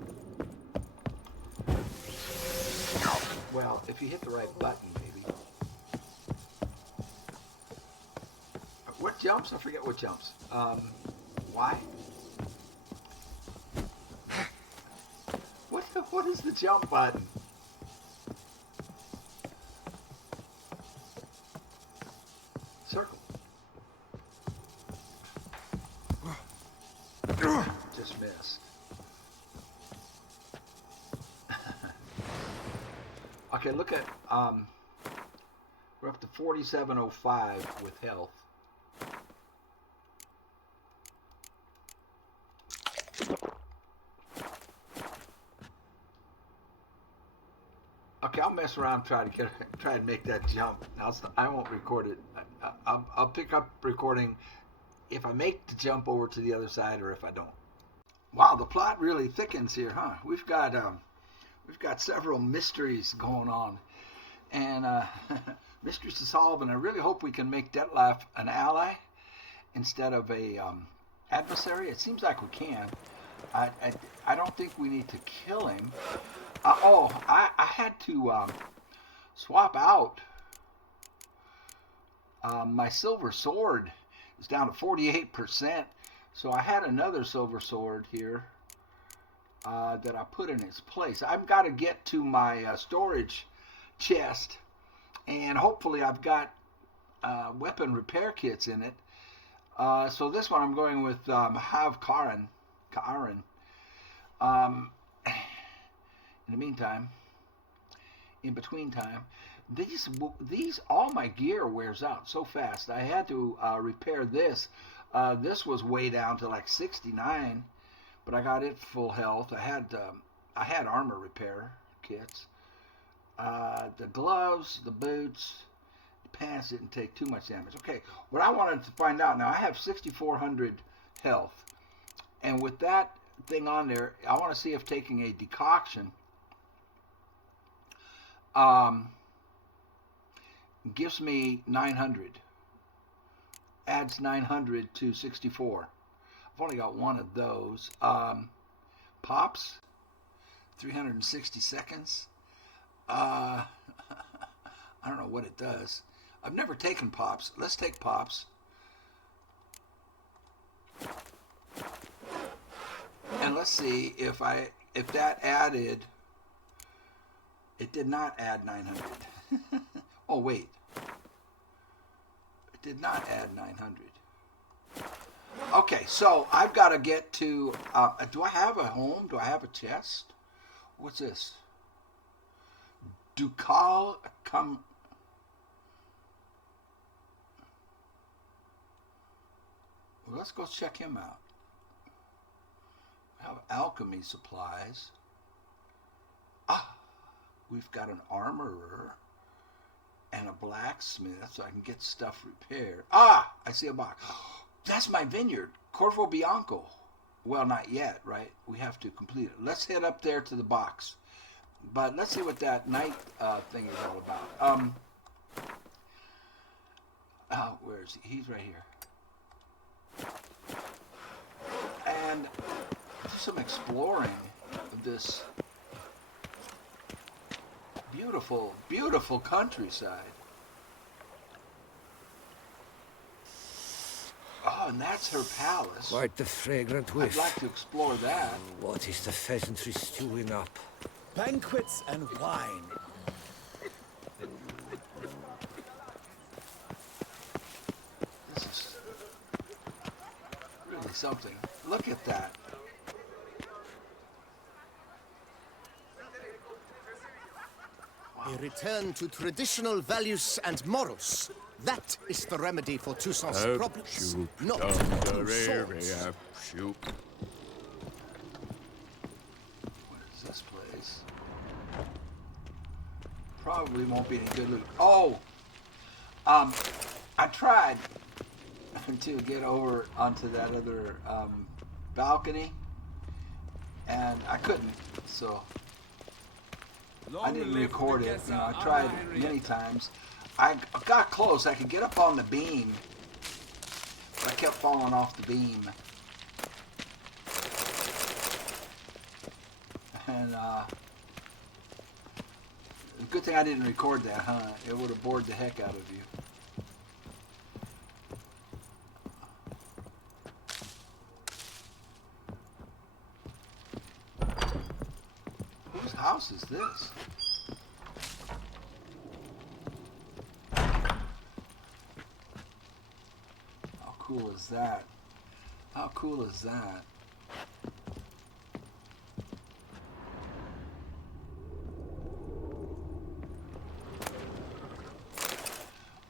Well, if you hit the right button, maybe. What jumps? I forget what jumps. Why? What is the jump button? Circle. Just missed. Okay, look at, we're up to 4705 with health. Okay, I'll mess around, try and make that jump. I won't record it. I'll pick up recording if I make the jump over to the other side or if I don't. Wow, the plot really thickens here, huh? We've got several mysteries going on, and mysteries to solve. And I really hope we can make Detlef an ally instead of a adversary. It seems like we can. I don't think we need to kill him. I had to swap out my silver sword. It's down to 48%. So I had another silver sword here that I put in its place. I've got to get to my storage chest, and hopefully I've got weapon repair kits in it. So this one I'm going with Hav Karen. In the meantime, in between time, these all my gear wears out so fast. I had to repair this. This was way down to like 69, but I got it full health. I had armor repair kits. The gloves, the boots, the pants didn't take too much damage. Okay, what I wanted to find out now, I have 6,400 health, and with that thing on there, I want to see if taking a decoction gives me 900. Adds 900 to 64. I've only got one of those. Pops, 360 seconds. I don't know what it does. I've never taken pops. Let's take pops. And let's see if that added. It did not add 900. Oh wait. Did not add 900. Okay, so I've got to get to, do I have a home? Do I have a chest? What's this? Ducal come. Well, let's go check him out. We have alchemy supplies. We've got an armorer and a blacksmith, so I can get stuff repaired. I see a box. That's my vineyard, Corvo Bianco. Well, not yet, right? We have to complete it. Let's head up there to the box. But let's see what that night thing is all about. Where is he? He's right here. And do some exploring of this beautiful, beautiful countryside. Oh, and that's her palace. Quite the fragrant whiff. I'd like to explore that. What is the pheasantry stewing up? Banquets and wine. This is really something. Look at that. A return to traditional values and morals. That is the remedy for Toussaint's problems. Not two swords. What is this place? Probably won't be any good loot. Oh! I tried to get over onto that other balcony, and I couldn't, so I didn't record it. You know, I tried many times. I got close. I could get up on the beam, but I kept falling off the beam. And good thing I didn't record that, huh? It would have bored the heck out of you. Whose house is this? How cool is that? How cool is that?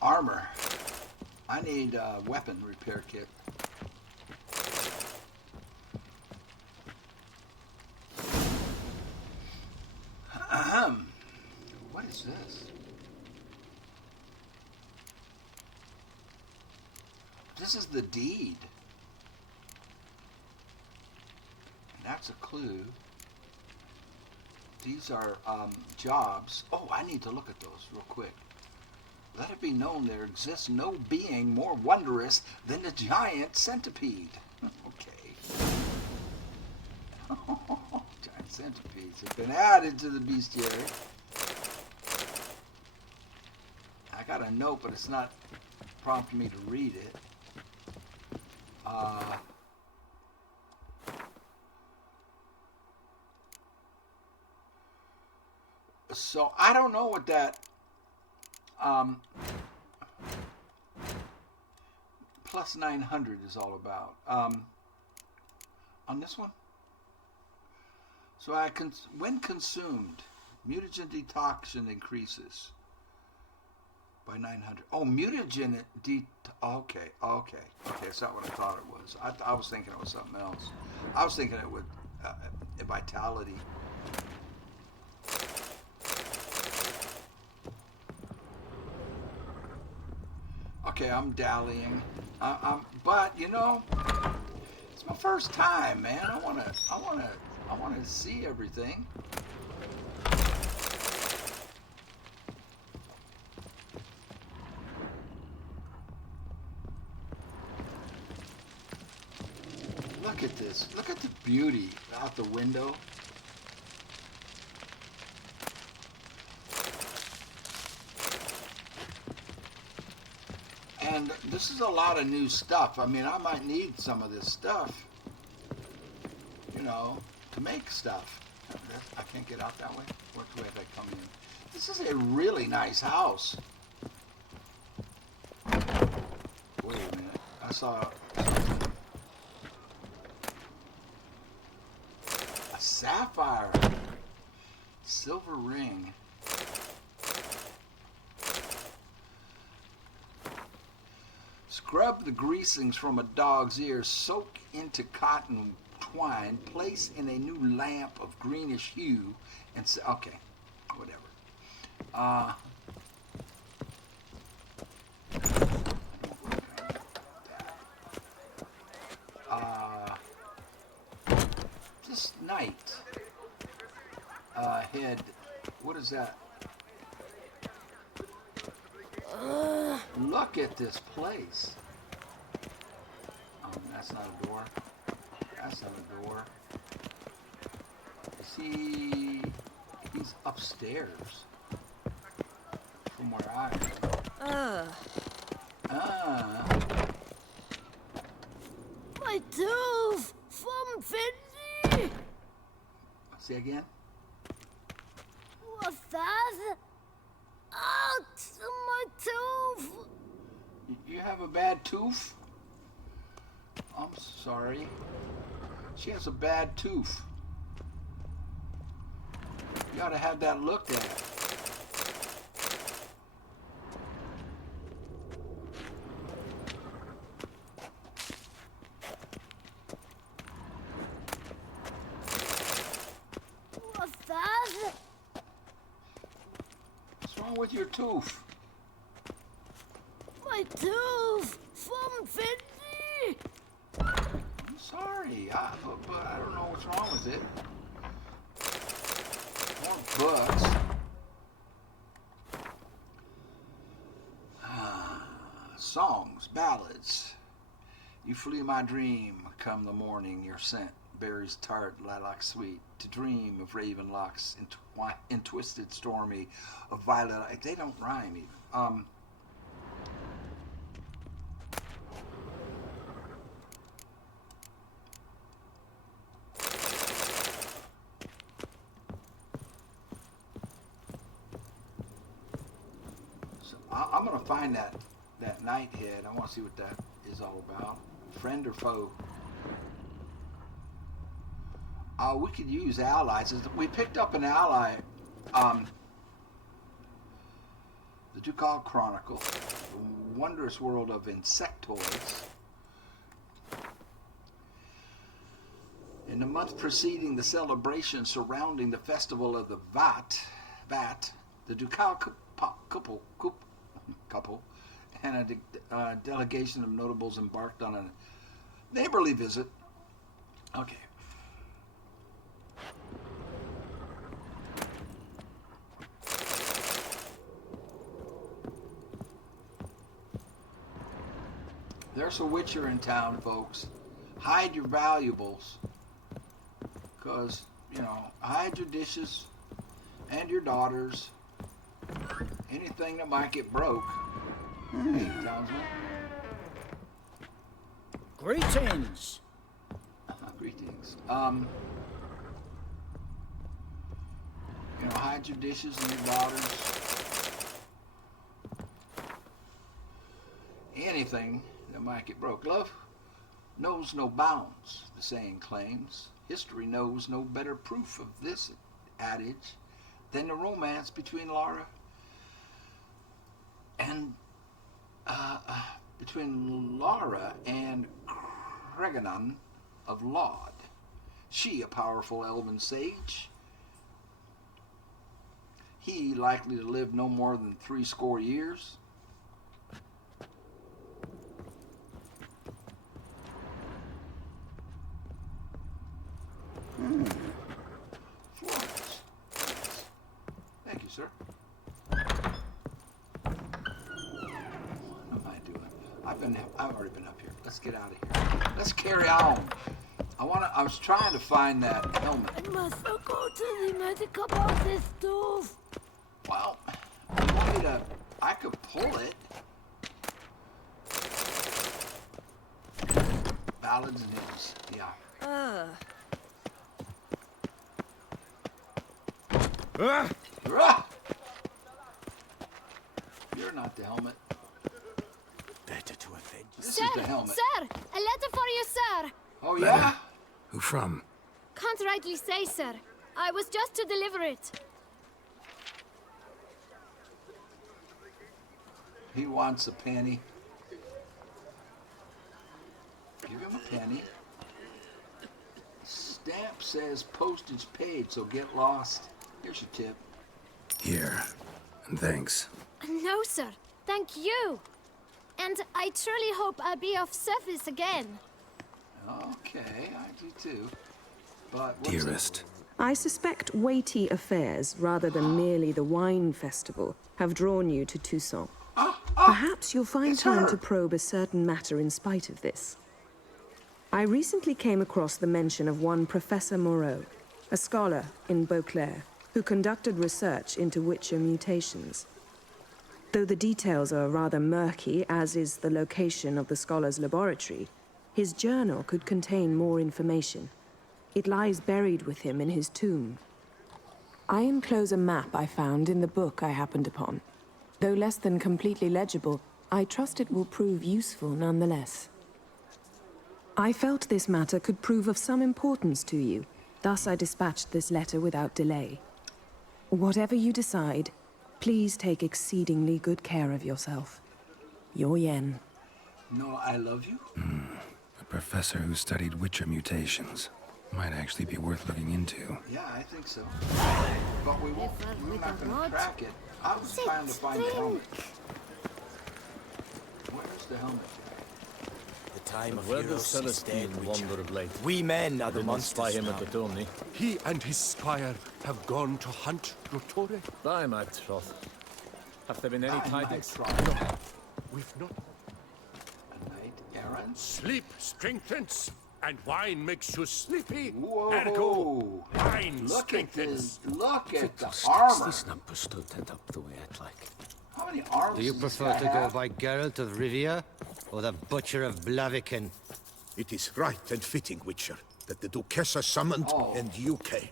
Armor. I need a weapon repair kit. What is this? This is the deed. And that's a clue. These are jobs. Oh, I need to look at those real quick. Let it be known there exists no being more wondrous than the giant centipede. Okay. Giant centipedes have been added to the bestiary. I got a note, but it's not prompting me to read it. So I don't know what that plus 900 is all about. On this one, so when consumed, mutagen detoxin increases by 900. Oh, mutagen okay. It's not what I thought it was. I was thinking it was something else. I was thinking it would vitality. Okay, I'm dallying. But you know, it's my first time, man. I wanna see everything. Look at this. Look at the beauty out the window. And this is a lot of new stuff. I mean, I might need some of this stuff, you know, to make stuff. I can't get out that way. Which way have I come in? This is a really nice house. Wait a minute. I saw a sapphire. Silver ring. Scrub the greasings from a dog's ear, soak into cotton twine, place in a new lamp of greenish hue, and say, okay, whatever. night head. What is that? Look at this place. Oh, that's not a door. That's not a door. See, he's upstairs from where I am. My tooth from Finley. Say again. What's that? Out my tooth. You have a bad tooth? I'm sorry. She has a bad tooth. You ought to have that looked at. What's that? What's wrong with your tooth? My tooth from Finley. I'm sorry, but I don't know what's wrong with it. More books. Songs, ballads. You flee my dream, come the morning, your scent, berries tart, lilac sweet, to dream of raven locks, in twisted stormy, of violet. They don't rhyme even. I'm going to find that night head. I want to see what that is all about. Friend or foe? We could use allies. We picked up an ally. The Ducal Chronicle. The Wondrous World of Insectoids. In the month preceding the celebration surrounding the festival of the Vat, the Ducal couple and a delegation of notables embarked on a neighborly visit. Okay. There's a witcher in town, folks. Hide your valuables. Because, hide your dishes and your daughters. Anything that might get broke. Hey, townsman. Greetings. Greetings. Hide your dishes and your daughters. Anything that might get broke. Love knows no bounds, the saying claims. History knows no better proof of this adage than the romance between Laura and Creganon of Laud. She a powerful elven sage, he likely to live no more than 70 years. Florence. Thank you, sir. What am I doing? I've already been up here. Let's get out of here. Let's carry on. I was trying to find that helmet. I must go to the medical boxes too. Well, you want me to? I could pull it. Ballads and hymns. Yeah. You're not the helmet. Better to avenge. This Sir, is the helmet. Sir, a letter for you, sir. Oh, yeah? Who from? Can't rightly say, sir. I was just to deliver it. He wants a penny. Give him a penny. Stamp says postage paid, so get lost. Here's your tip. Here. And thanks. No, sir. Thank you. And I truly hope I'll be of service again. Okay, I do too. Dearest. I suspect weighty affairs, rather than merely the wine festival, have drawn you to Toussaint. Perhaps you'll find time to probe a certain matter in spite of this. I recently came across the mention of one Professor Moreau, a scholar in Beauclair, who conducted research into Witcher mutations. Though the details are rather murky, as is the location of the scholar's laboratory, his journal could contain more information. It lies buried with him in his tomb. I enclose a map I found in the book I happened upon. Though less than completely legible, I trust it will prove useful nonetheless. I felt this matter could prove of some importance to you, thus I dispatched this letter without delay. Whatever you decide, please take exceedingly good care of yourself. Your Yen. No, I love you? A professor who studied Witcher mutations. Might actually be worth looking into. Yeah, I think so. But we're not going to track it. I was trying to find the helmet. Where's the helmet? The time of where heroes does is dead, Celestine Witcher. wander of late? We men are the They must monsters spy him now. at the tourney. He and his squire have gone to hunt Rotore. By my troth. Have there been any tidings? We've not. A knight errant? Sleep strengthens, and wine makes you sleepy. Whoa! Ergo, wine Look strengthens. Look at the armor. This number stood that up the way I'd like. How many arms Do you does this prefer guy to go have? by Geralt of Rivia or the Butcher of Blaviken? It is right and fitting, Witcher, that the Duchessa summoned and you came.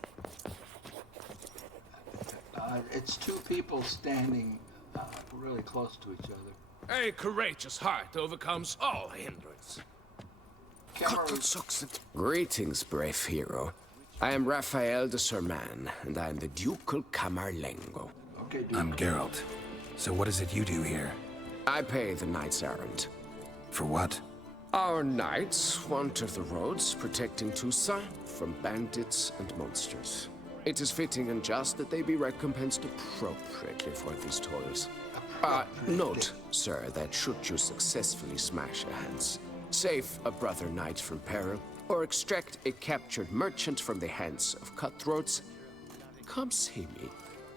It's two people standing really close to each other. A courageous heart overcomes all hindrance. Greetings, brave hero. I am Raphael de Serman, and I am the Ducal Camarlengo. Okay, Duke. I'm Geralt. So what is it you do here? I pay the knights errant. For what? Our knights wander the roads, protecting Toussaint from bandits and monsters. It is fitting and just that they be recompensed appropriately for these toils. Note, sir, that should you successfully smash a Hans, save a brother knight from peril, or extract a captured merchant from the hands of cutthroats, come see me.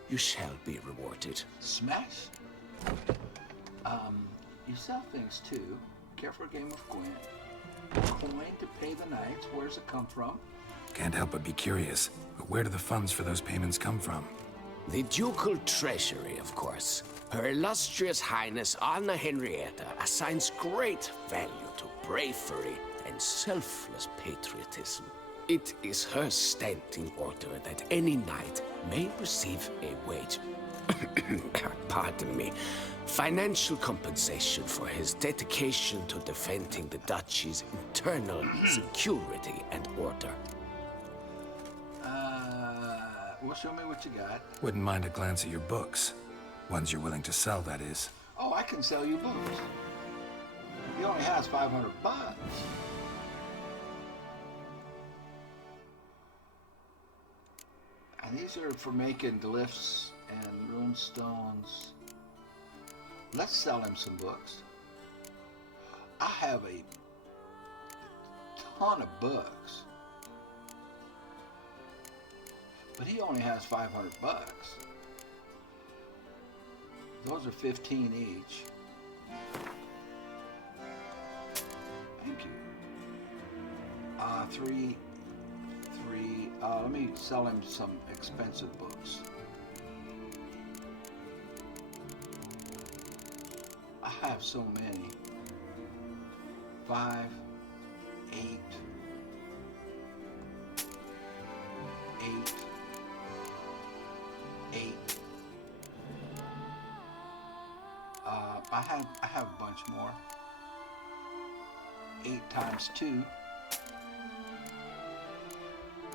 You shall be rewarded. Smash? You sell things too. Care for a game of Gwent. Coin to pay the knights. Where's it come from? Can't help but be curious. But where do the funds for those payments come from? The ducal treasury, of course. Her illustrious highness Anna Henrietta assigns great value to bravery and selfless patriotism. It is her standing order that any knight may receive a wage, pardon me, financial compensation for his dedication to defending the duchy's internal security and order. Well, show me what you got. Wouldn't mind a glance at your books. Ones you're willing to sell, that is. Oh, I can sell you books. He only has $500. And these are for making glyphs and rune stones. Let's sell him some books. I have a ton of books. But he only has $500. Those are 15 each. Thank you. Three. Let me sell him some expensive books. I have so many. 5, 8, 8, 8. I have a bunch more. 8 times 2.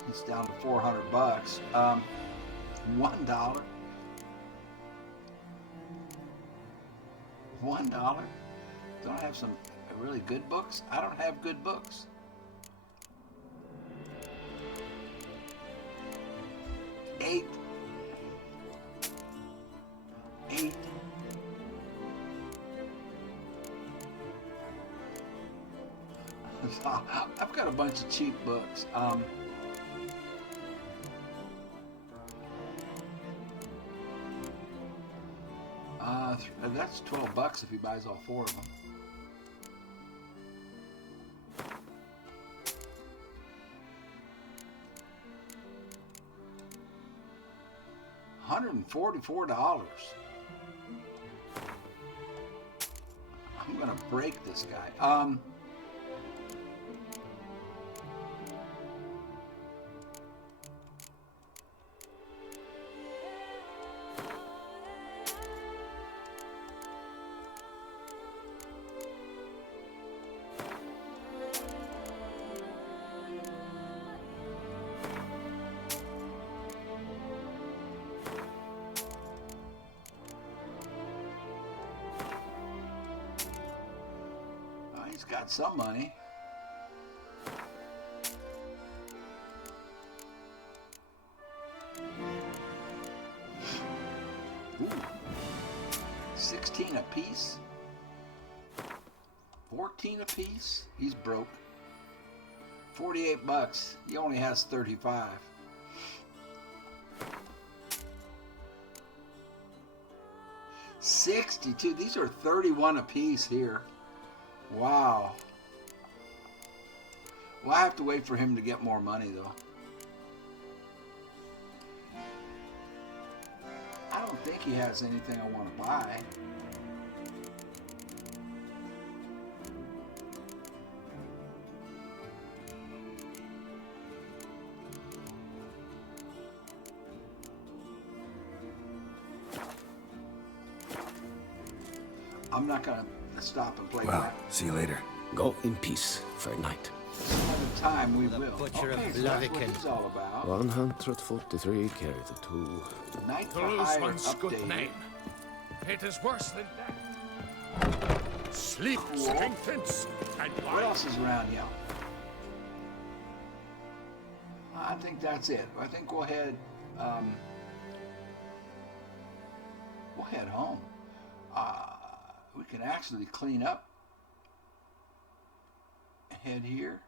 It's down to $400. $1. $1. Don't I have some really good books? I don't have good books. $8. I've got a bunch of cheap books. That's $12 if he buys all 4 of them. $144. I'm gonna break this guy. He's got some money. Ooh. 16 apiece. 14 apiece. He's broke. $48. He only has 35. $62. These are 31 apiece here. Wow. Well, I have to wait for him to get more money, though. I don't think he has anything I want to buy. I'm not going to stop and play. Well, see you later. Go in peace for a night. Another time we will. Butcher Okay, of so that's what Blaviken. he's all about. 143 carry the 2. Night To for lose Hire one's good updated. name. It is worse than death. Sleep strengthens and What else is around here? I think that's it. I think we'll head home. We can actually clean up. Head here.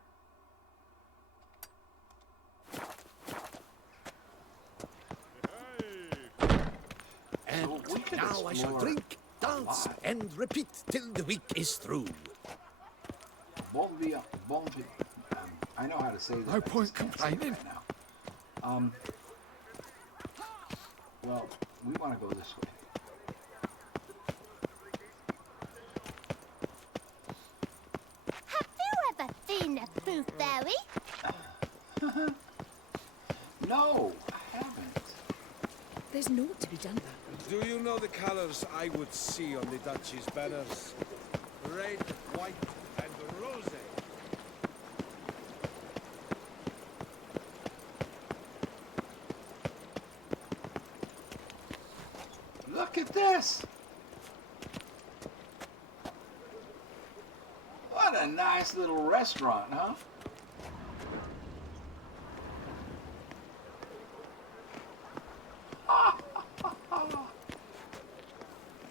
And now I shall drink, dance, and repeat till the week is through. I know how to say that. No point complaining. Right now. Well, we want to go this way. Have you ever seen a true fairy? No, I haven't. There's naught to be done about it. Do you know the colors I would see on the Duchy's banners? Red, white, and rose. Look at this. What a nice little restaurant, huh?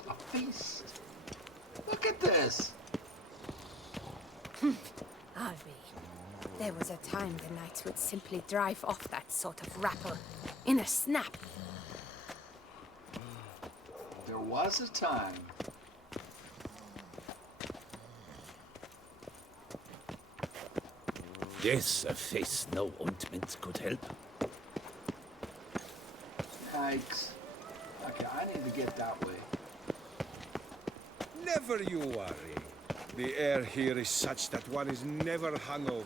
A feast. Look at this. Harvey, there was a time the knights would simply drive off that sort of rabble in a snap. There was a time. Yes, a face no ointment could help. Yikes. Okay, I need to get that way. Never you worry. The air here is such that one is never hungover.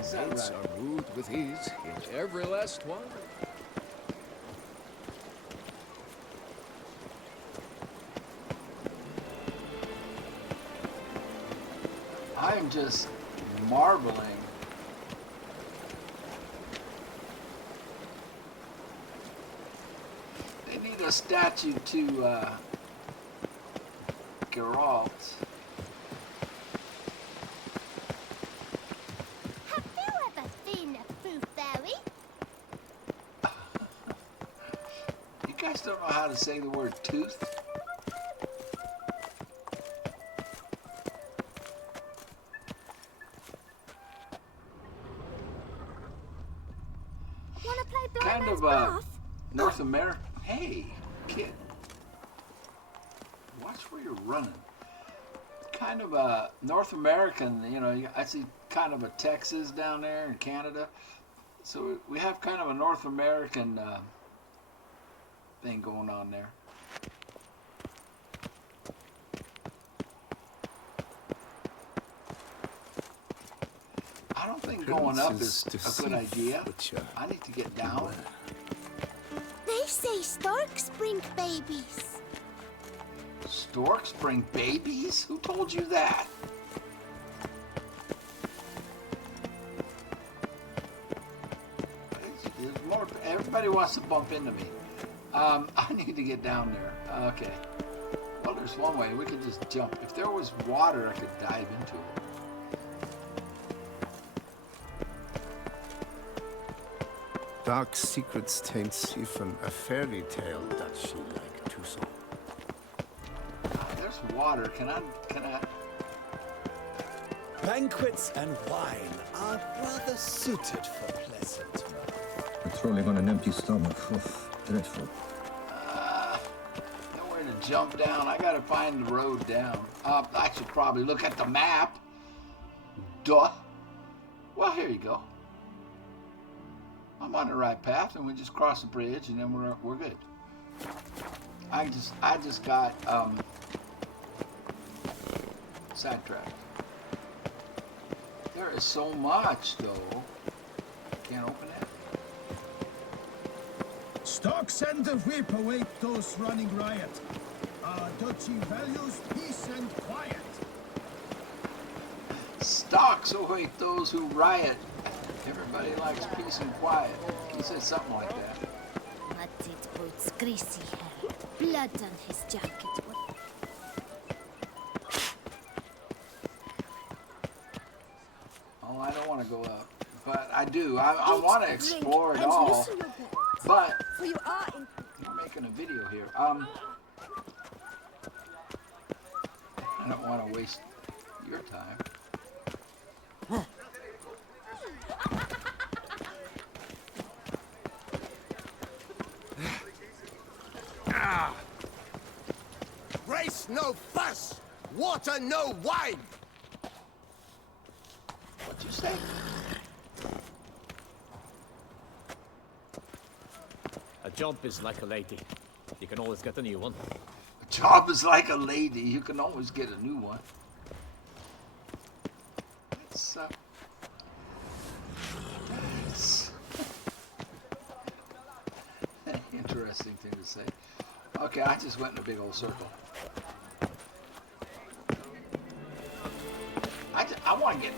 Is that Knights right? are moved with ease in every last one. I am just marveling. They need a statue to Geralt. Have you ever seen a true fairy? You guys don't know how to say the word tooth? Wanna play blind Kind man's of buff? North America. Hey, kid. watch where you're running. Kind of a North American, you know, I see kind of a Texas down there in Canada. So we have kind of a North American thing going on there. I don't think going up is a good idea. I need to get down. They say storks bring babies. Storks bring babies? Who told you that? Everybody wants to bump into me. I need to get down there. Okay. Well, there's one way. We could just jump. If there was water, I could dive into it. Dark secrets taints even a fairy tale that she like Toussaint. There's water. Can I? Banquets and wine are rather suited for pleasant mirth. Patrolling on an empty stomach. Oof, dreadful. Nowhere to jump down. I gotta find the road down. I should probably look at the map. Duh. Well, here you go. I'm on the right path, and we just cross the bridge, and then we're good. I just got sidetracked. There is so much, though. Can't open it. Stocks and the whip await those running riot. Our duchy values peace and quiet. Stocks await those who riot. Everybody likes peace and quiet. He said something like that. Muddied boots, greasy hair, blood on his jacket. Oh, I don't want to go up, but I do. I want to explore it all. But we're making a video here. I don't want to waste your time. Race no fuss, water no wine. What'd you say? A job is like a lady. You can always get a new one. A job is like a lady. You can always get a new one. It's interesting thing to say. Okay, I just went in a big old circle. I want to get...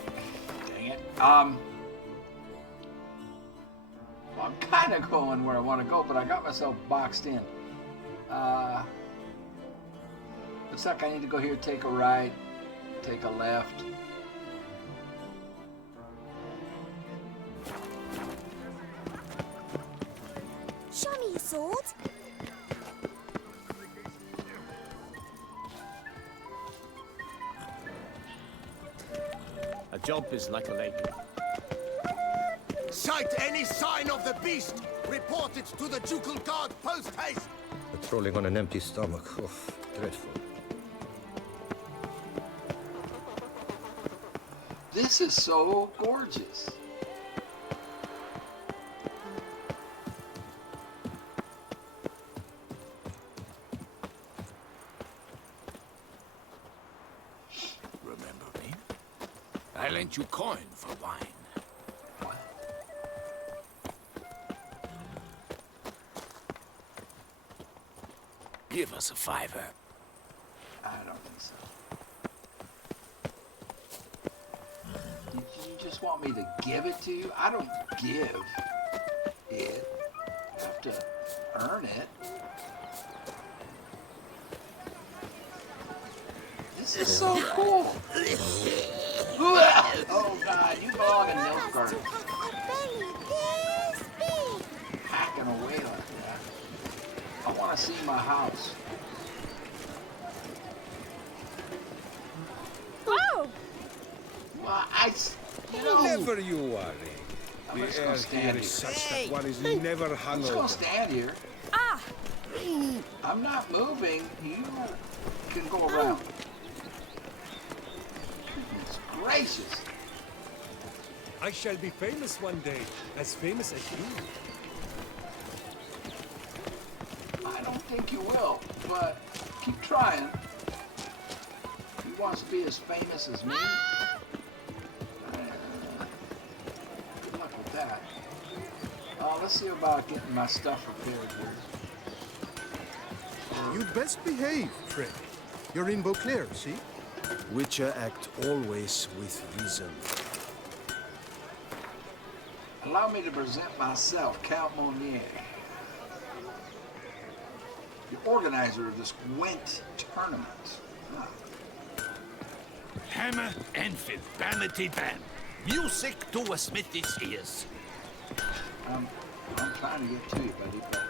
Dang it. Well, I'm kind of going where I want to go, but I got myself boxed in. Looks like I need to go here, take a right, take a left. Show me your sword. A job is like a lady. Sight any sign of the beast, report it to the ducal guard post haste. Patrolling on an empty stomach. Oof, dreadful. This is so gorgeous. Remember me? I lent you coin for wine. Give us a fiver. I don't think so. Did you just want me to give it to you? I don't give it. You have to earn it. This is so cool. Oh God, you belong in milk carton. Hacking away like that. I want to see my house. Oh! Well, Never you worry. I'm just The gonna air stand here here. is such that one is never I'm just hungover. gonna stand here. Ah! I'm not moving. You can go around. Goodness gracious. I shall be famous one day, as famous as you. I don't think you will, but keep trying. He wants to be as famous as me. Good luck with that. Let's see about getting my stuff repaired here. You'd best behave, Fred. You're in Beauclair, see? Witcher act always with reason. Allow me to present myself, Count Monnier, the organizer of this Gwent tournament. Hammer and fil, bamity bam. Music to a smithy's ears. I'm trying to get to you, buddy, but...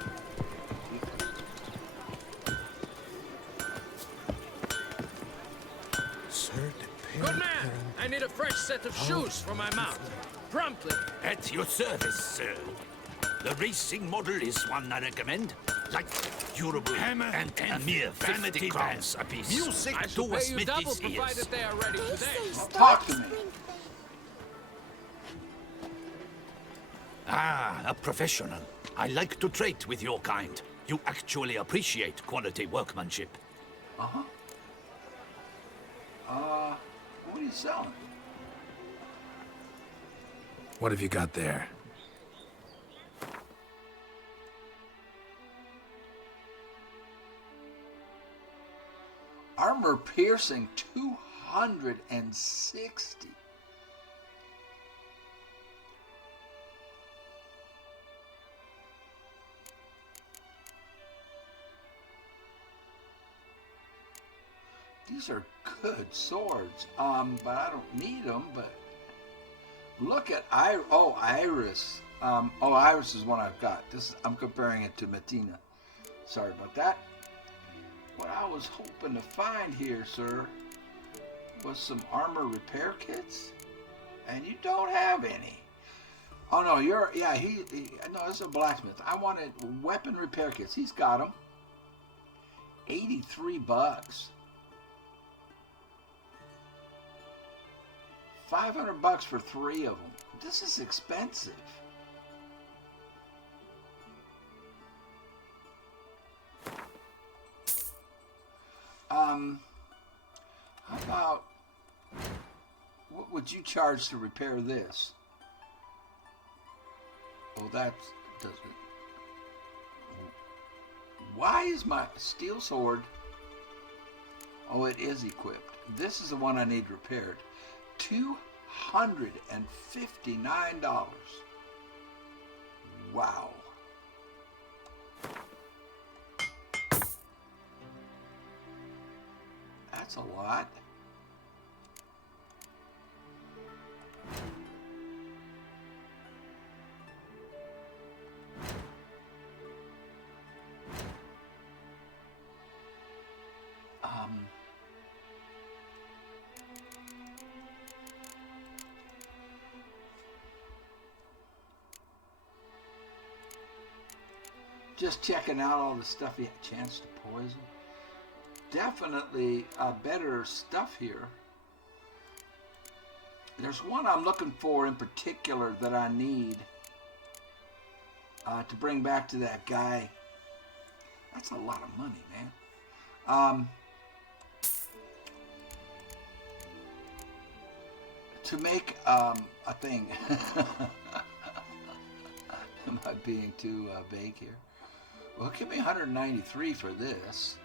Good man! I need a fresh set of shoes for my mount. Promptly. At your service, sir. The racing model is one I recommend. Like durable hammer and a mere 50 crowns apiece. Music I shall to a pay you double smithy's ears. provided they are ready today. Talk to me. Ah, a professional. I like to trade with your kind. You actually appreciate quality workmanship. Uh-huh. What are you selling? What have you got there? Armor piercing 260. These are good swords, but I don't need them, but look at Iris. Iris is one I've got. I'm comparing it to Matina. Sorry about that. What I was hoping to find here, sir, was some armor repair kits, and you don't have any. Oh no, no, this is a blacksmith. I wanted weapon repair kits. He's got them. $83. $500 for 3 of them. This is expensive. How about, what would you charge to repair this? Oh, that doesn't. Why is my steel sword? Oh, it is equipped. This is the one I need repaired. $259. Wow. That's a lot. Just checking out all the stuff he had a chance to poison. Definitely better stuff here. There's one I'm looking for in particular that I need to bring back to that guy. That's a lot of money, man. To make a thing. Am I being too vague here? Well, give me 193 for this.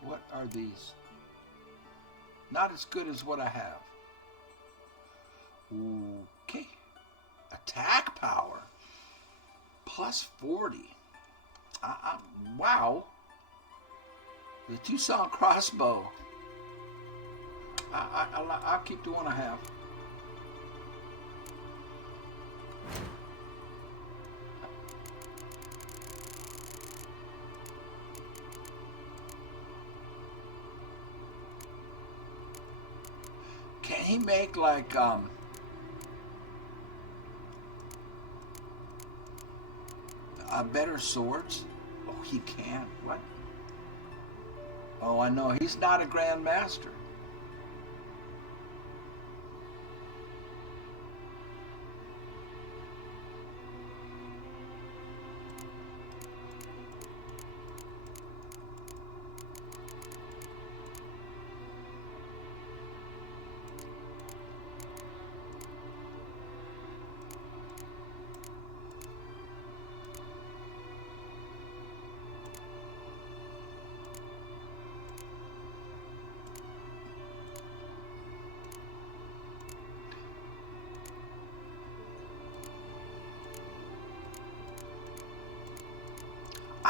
What are these? Not as good as what I have. Okay. Attack power. Plus 40. Wow. The Toussaint crossbow. I'll keep the one I have. Can he make like better swords? Oh, he can. What? Oh, I know. He's not a Grand Master.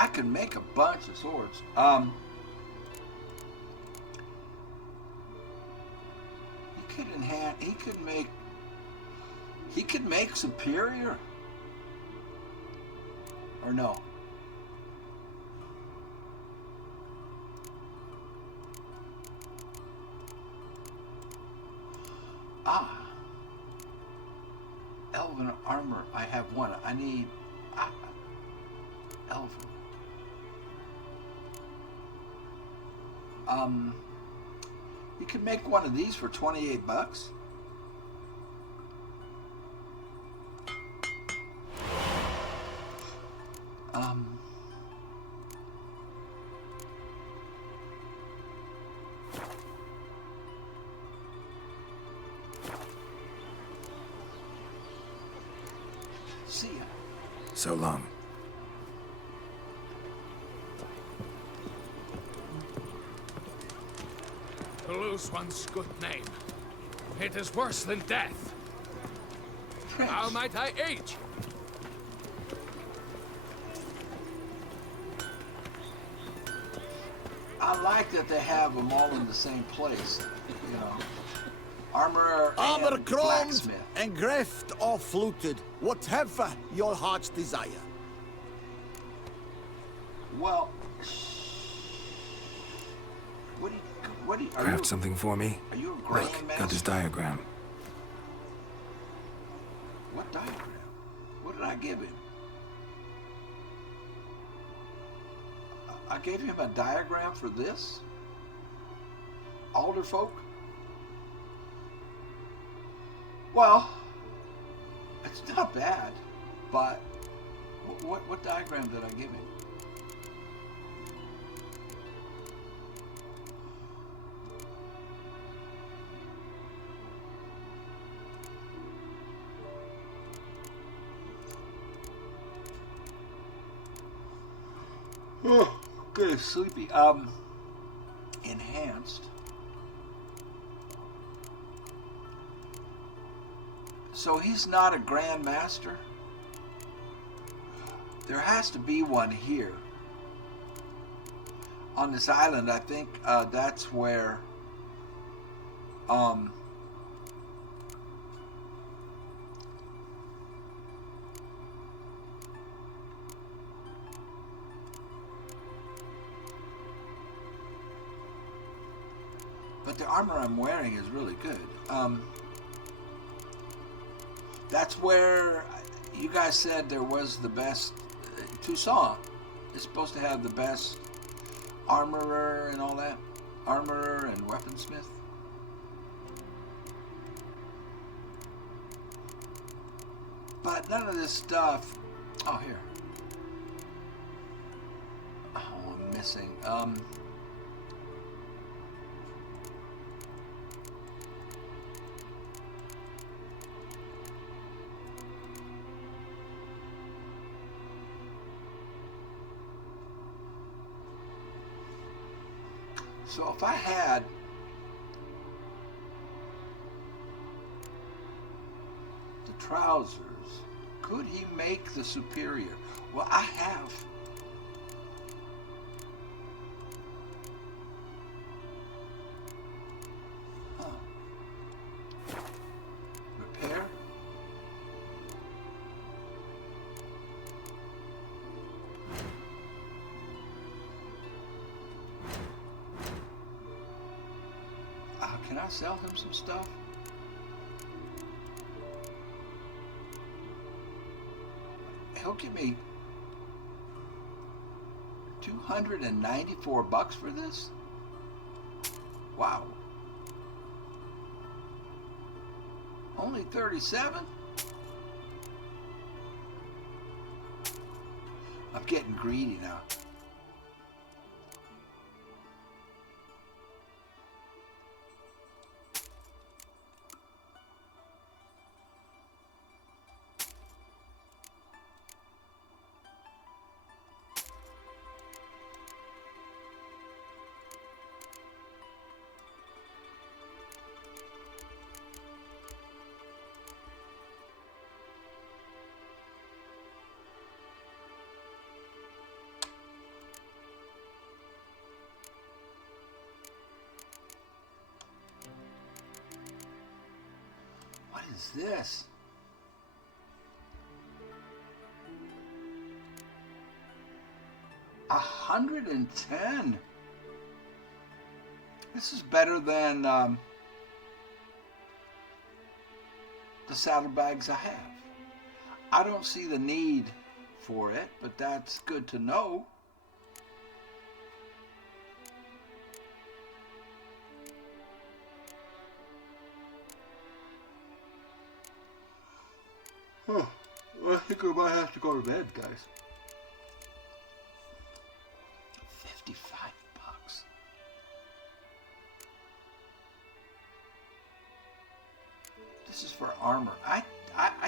I could make a bunch of swords. He could enhance. He could make superior. Or no? Elven armor. I have one. I need elven. You can make one of these for 28 bucks. See ya. So long. To lose one's good name, it is worse than death. How might I age? I like that they have them all in the same place, you know. Armorer and blacksmith. Engraved or fluted, whatever your heart's desire. Well, Craft something for me? Are you a Look, Grandmaster? got this diagram. What diagram? What did I give him? I gave him a diagram for this? Alder folk? Well, it's not bad, but what diagram did I give him? Oh, good, sleepy. Enhanced. So he's not a Grand Master? There has to be one here. On this island, I think that's where but the armor I'm wearing is really good. That's where you guys said there was the best. Toussaint is supposed to have the best armorer and all that. Armorer and weaponsmith. But none of this stuff. Oh, here. Oh, I'm missing. So if I had the trousers, could he make the superior? Well, I have. Repair. Can I sell him some stuff? He'll give me $294 for this? Wow. Only 37? I'm getting greedy now. What is this? $110. This is better than the saddlebags I have. I don't see the need for it, but that's good to know. Huh. I think I might have to go to bed, guys. 55 bucks. This is for armor. I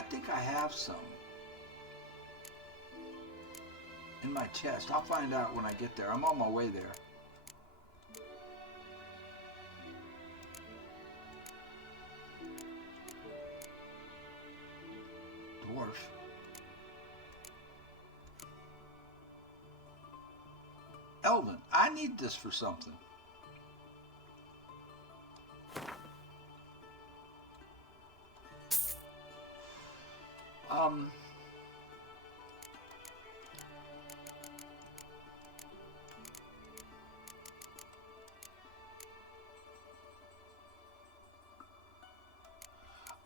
think I have some in my chest. I'll find out when I get there. I'm on my way there. Dwarf. Elvin, I need this for something.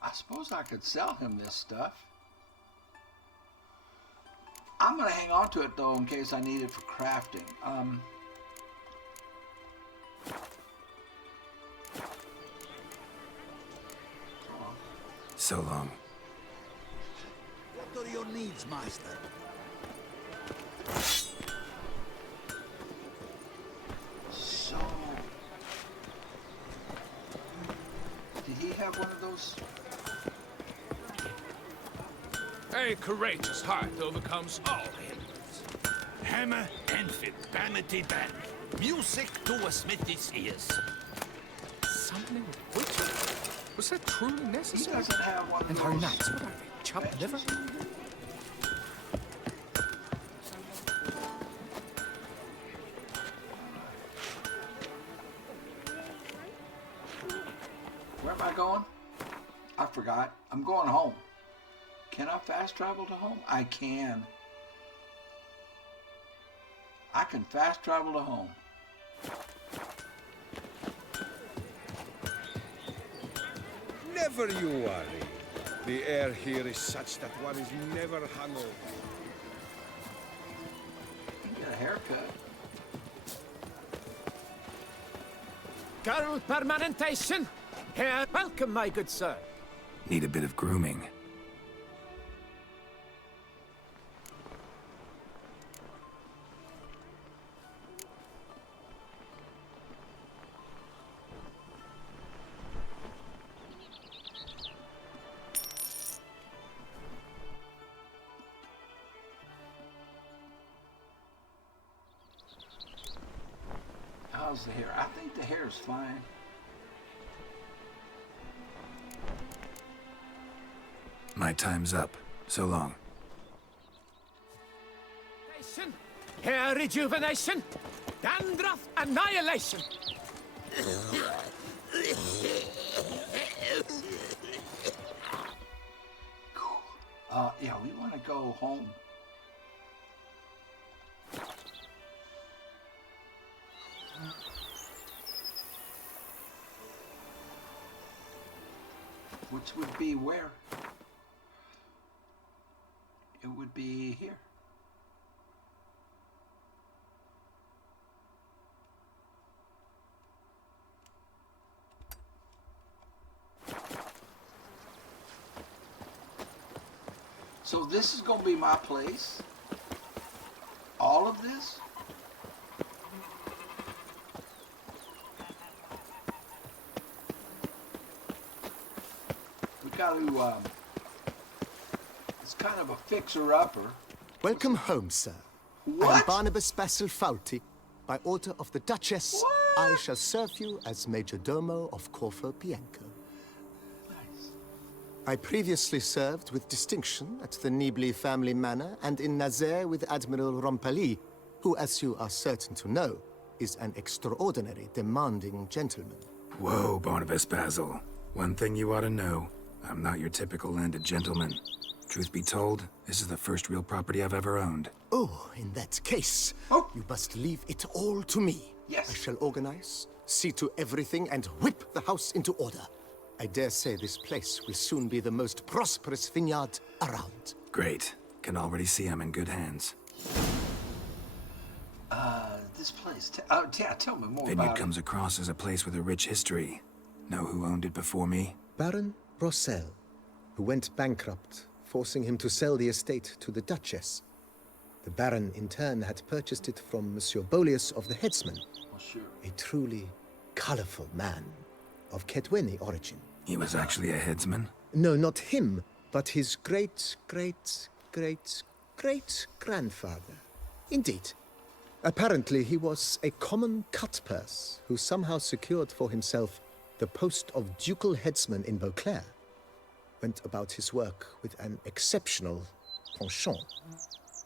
I suppose I could sell him this stuff. I'm going to hang on to it, though, in case I need it for crafting. So long. What are your needs, Master? So... Did he have one of those? A courageous heart overcomes all hindrance. Hammer and fit, vanity band. Music to a smithy's ears. Summoning a witch? Was that truly necessary? He doesn't have one of and those. our knights, what are they? Chopped liver? Where am I going? I forgot. I'm going home. Can I fast travel to home? I can. I can fast travel to home. Never you worry. The air here is such that one is never hungover. You got a haircut. Girl permanentation. Here, welcome, my good sir. Need a bit of grooming. How's the hair? I think the hair is fine. My time's up. So long. Hair rejuvenation. Dandruff annihilation. Yeah, we want to go home. which would be where? It would be here. So this is going to be my place? All of this? We got to, it's kind of a fixer-upper. Welcome home, sir. What? I am Barnabas Basil Fawlty. By order of the Duchess, I shall serve you as Major Domo of Corfu Bianco. I previously served with distinction at the Nibley family manor and in Nazaire with Admiral Rompali, who, as you are certain to know, is an extraordinary, demanding gentleman. Whoa, Barnabas Basil. One thing you ought to know. I'm not your typical landed gentleman. Truth be told, this is the first real property I've ever owned. Oh, in that case, you must leave it all to me. Yes. I shall organize, see to everything, and whip the house into order. I dare say this place will soon be the most prosperous vineyard around. Great. Can already see I'm in good hands. This place. Tell me more Vineyard about comes across as a place with a rich history. Know who owned it before me? Baron Rossel, who went bankrupt, forcing him to sell the estate to the Duchess. The Baron, in turn, had purchased it from Monsieur Bolius of the Headsman, a truly colorful man of Kedweni origin. He was actually a headsman? No, not him, but his great-great-great-great-grandfather. Indeed. Apparently, he was a common cut-purse who somehow secured for himself the post of ducal headsman in Beauclair. Went about his work with an exceptional penchant.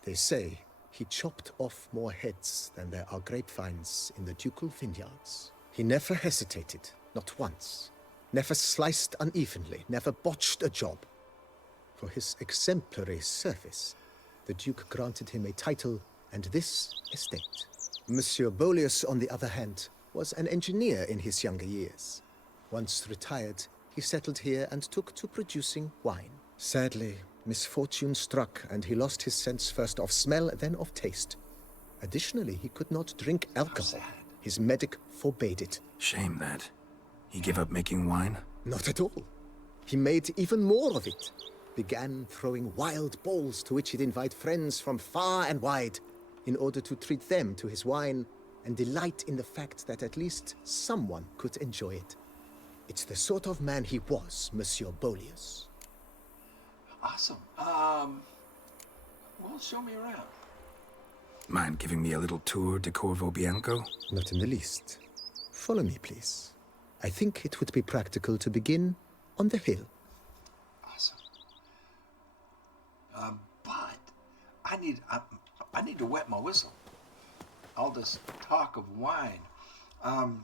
They say he chopped off more heads than there are grapevines in the ducal vineyards. He never hesitated, not once. Never sliced unevenly, never botched a job. For his exemplary service, the Duke granted him a title and this estate. Monsieur Bolius, on the other hand, was an engineer in his younger years. Once retired, he settled here and took to producing wine. Sadly, misfortune struck and he lost his sense first of smell, then of taste. Additionally, he could not drink alcohol. His medic forbade it. Shame that. He gave up making wine? Not at all. He made even more of it. Began throwing wild balls to which he'd invite friends from far and wide in order to treat them to his wine and delight in the fact that at least someone could enjoy it. It's the sort of man he was, Monsieur Bolius. Awesome. Well, show me around. Mind giving me a little tour de Corvo Bianco? Not in the least. Follow me, please. I think it would be practical to begin on the hill. Awesome. But I need to wet my whistle. All this talk of wine. I'll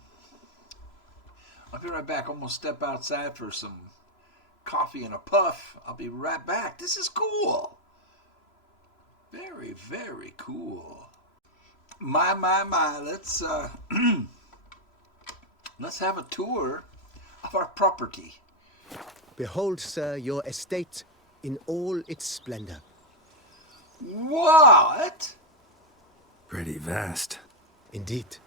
be right back. I'm gonna step outside for some coffee and a puff. I'll be right back. This is cool. Very, very cool. My. Let's let's have a tour of our property. Behold, sir, your estate in all its splendor. What? Pretty vast. Indeed.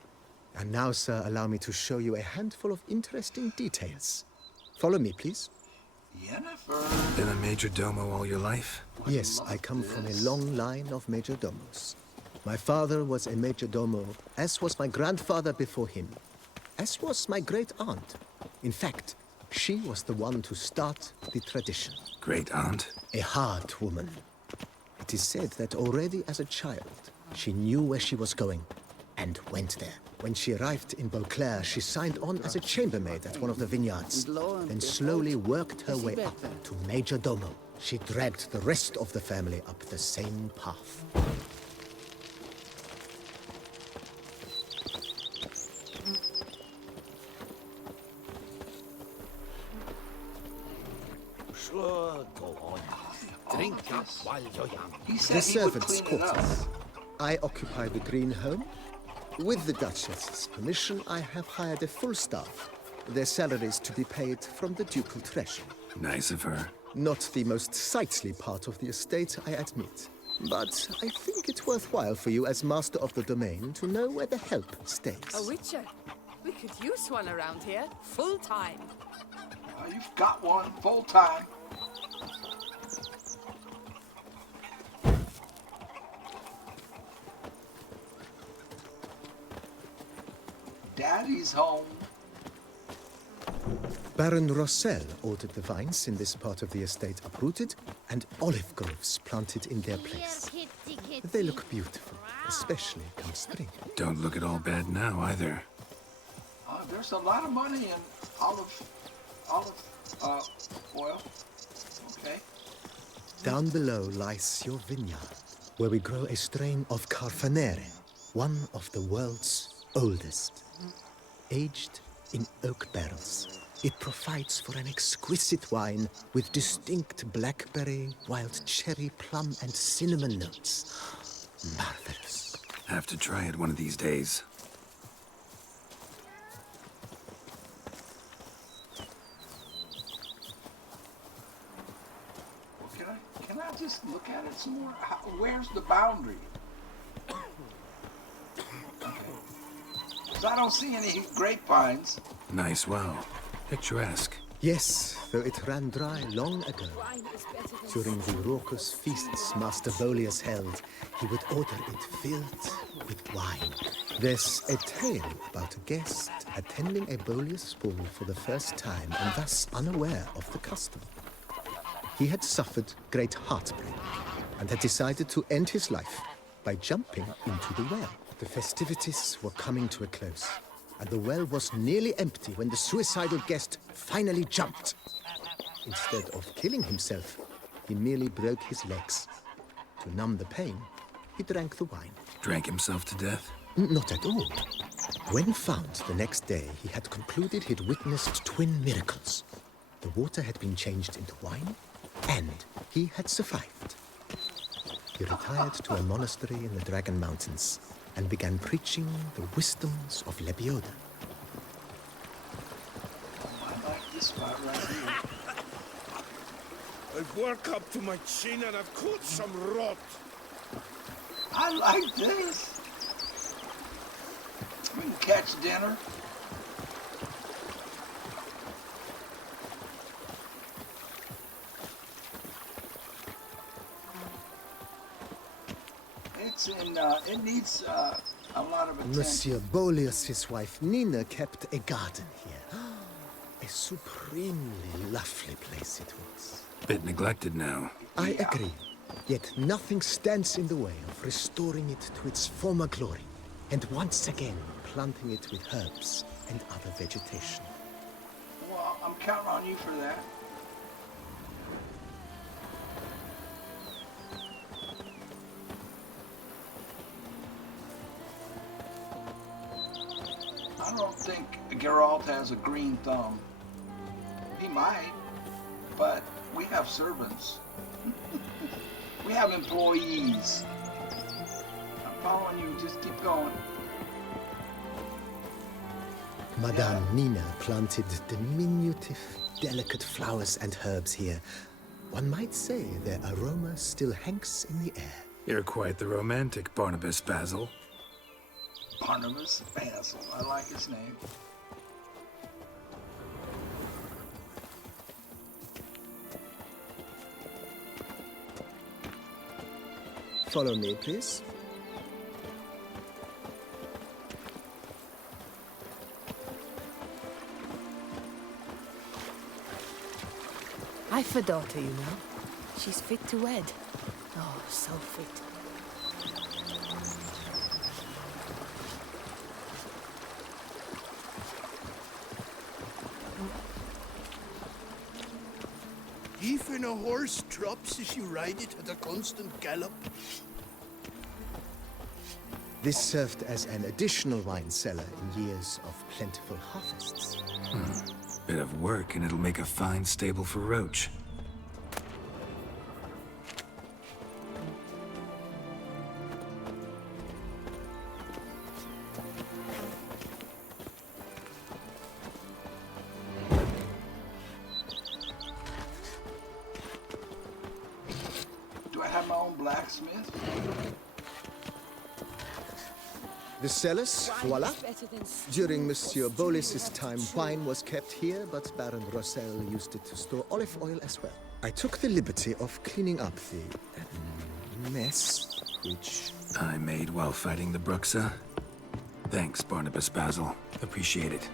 And now, sir, allow me to show you a handful of interesting details. Follow me, please. Jennifer. Been a major domo all your life? Yes, I come from a long line of major domos. My father was a major domo, as was my grandfather before him, as was my great-aunt. In fact, she was the one to start the tradition. Great-aunt? A hard woman. It is said that already as a child, she knew where she was going and went there. When she arrived in Beauclair, she signed on as a chambermaid at one of the vineyards, then slowly worked her way up to major domo. She dragged the rest of the family up the same path. Sure, go on. Drink up while you're young. The servants' quarters. I occupy the green home. With the Duchess's permission, I have hired a full staff. Their salaries to be paid from the ducal treasury. Nice of her. Not the most sightly part of the estate, I admit. But I think it's worthwhile for you as master of the domain to know where the help stays. A witcher. We could use one around here, full time. You've got one, full time. Daddy's home. Baron Rossel ordered the vines in this part of the estate uprooted and olive groves planted in their place. They look beautiful, especially come spring. Don't look at all bad now, either. There's a lot of money in olive oil. Okay. Down below lies your vineyard, where we grow a strain of Carfanere, one of the world's oldest. Aged in oak barrels, it provides for an exquisite wine with distinct blackberry, wild cherry, plum, and cinnamon notes. Marvelous. Have to try it one of these days. Can I just look at it some more? Where's the boundary? Because I don't see any grapevines. Nice well. Picturesque. Yes, though it ran dry long ago. During the raucous feasts Master Bolius held, he would order it filled with wine. There's a tale about a guest attending a Bolius ball for the first time and thus unaware of the custom. He had suffered great heartbreak and had decided to end his life by jumping into the well. The festivities were coming to a close, and the well was nearly empty when the suicidal guest finally jumped. Instead of killing himself, he merely broke his legs. To numb the pain, he drank the wine. Drank himself to death? Not at all. When found the next day, he had concluded he'd witnessed twin miracles. The water had been changed into wine, and he had survived. He retired to a monastery in the Dragon Mountains and began preaching the wisdoms of Lebioda. I like this spot right here. I've worked up to my chin and I've caught some rot. I like this. We can catch dinner. It needs a lot of attention. Monsieur Bolius' wife Nina kept a garden here. A supremely lovely place it was. Bit neglected now. I agree. Yet nothing stands in the way of restoring it to its former glory, and once again planting it with herbs and other vegetation. Well, I'm counting on you for that. I don't think Geralt has a green thumb. He might, but we have servants. We have employees. I'm following you. Just keep going. Madame Nina planted diminutive, delicate flowers and herbs here. One might say their aroma still hangs in the air. You're quite the romantic, Barnabas Basil. Barnabas Basil. I like his name. Follow me, please. I've a daughter, you know. She's fit to wed. Oh, so fit. Even a horse drops if you ride it at a constant gallop. This served as an additional wine cellar in years of plentiful harvests. Bit of work and it'll make a fine stable for Roach. blacksmith. The cellars, voila. During Monsieur Bolis's time, wine was kept here, but Baron Rossel used it to store olive oil as well. I took the liberty of cleaning up the mess, which I made while fighting the Bruxa. Thanks, Barnabas Basil. Appreciate it.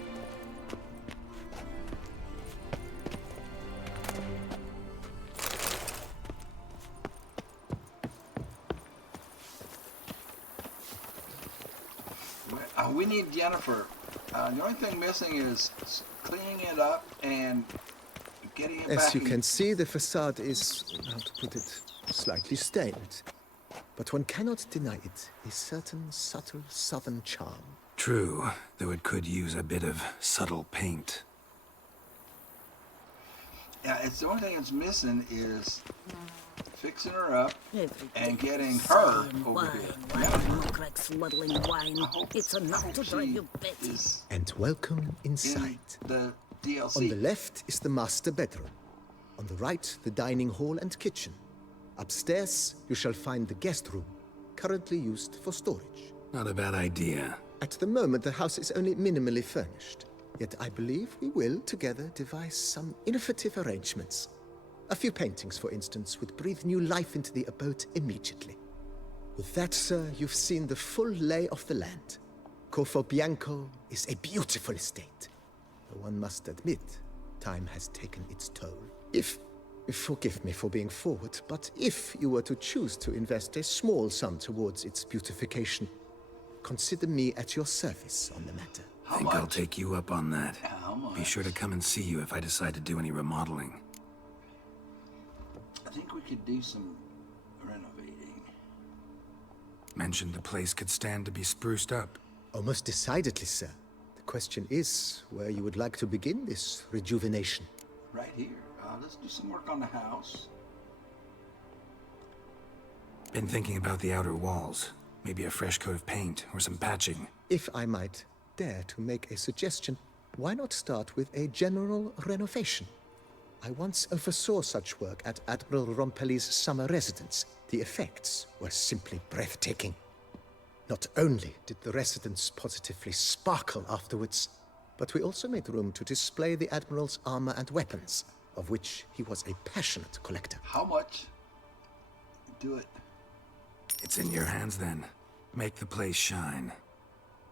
We need Jennifer. The only thing missing is cleaning it up and getting it back. As you can see, the facade is, how to put it, slightly stained. But one cannot deny it a certain subtle southern charm. True, though it could use a bit of subtle paint. Yeah, it's the only thing that's missing is fixing her up and getting her over here. Look like smuggling wine. It's enough to drive you batty. And welcome inside. The DLC. On the left is the master bedroom. On the right, the dining hall and kitchen. Upstairs, you shall find the guest room, currently used for storage. Not a bad idea. At the moment, the house is only minimally furnished. Yet I believe we will, together, devise some innovative arrangements. A few paintings, for instance, would breathe new life into the abode immediately. With that, sir, you've seen the full lay of the land. Corfo Bianco is a beautiful estate. Though one must admit, time has taken its toll. Forgive me for being forward, but if you were to choose to invest a small sum towards its beautification, consider me at your service on the matter. I think I'll take you up on that. Be sure to come and see you if I decide to do any remodeling. I think we could do some renovating. Mentioned the place could stand to be spruced up. Oh, most decidedly, sir. The question is where you would like to begin this rejuvenation. Right here. Let's do some work on the house. Been thinking about the outer walls. Maybe a fresh coat of paint or some patching. If I might dare to make a suggestion, why not start with a general renovation? I once oversaw such work at Admiral Rompelli's summer residence. The effects were simply breathtaking. Not only did the residence positively sparkle afterwards, but we also made room to display the Admiral's armor and weapons, of which he was a passionate collector. How much? Do it. It's in your hands then. Make the place shine.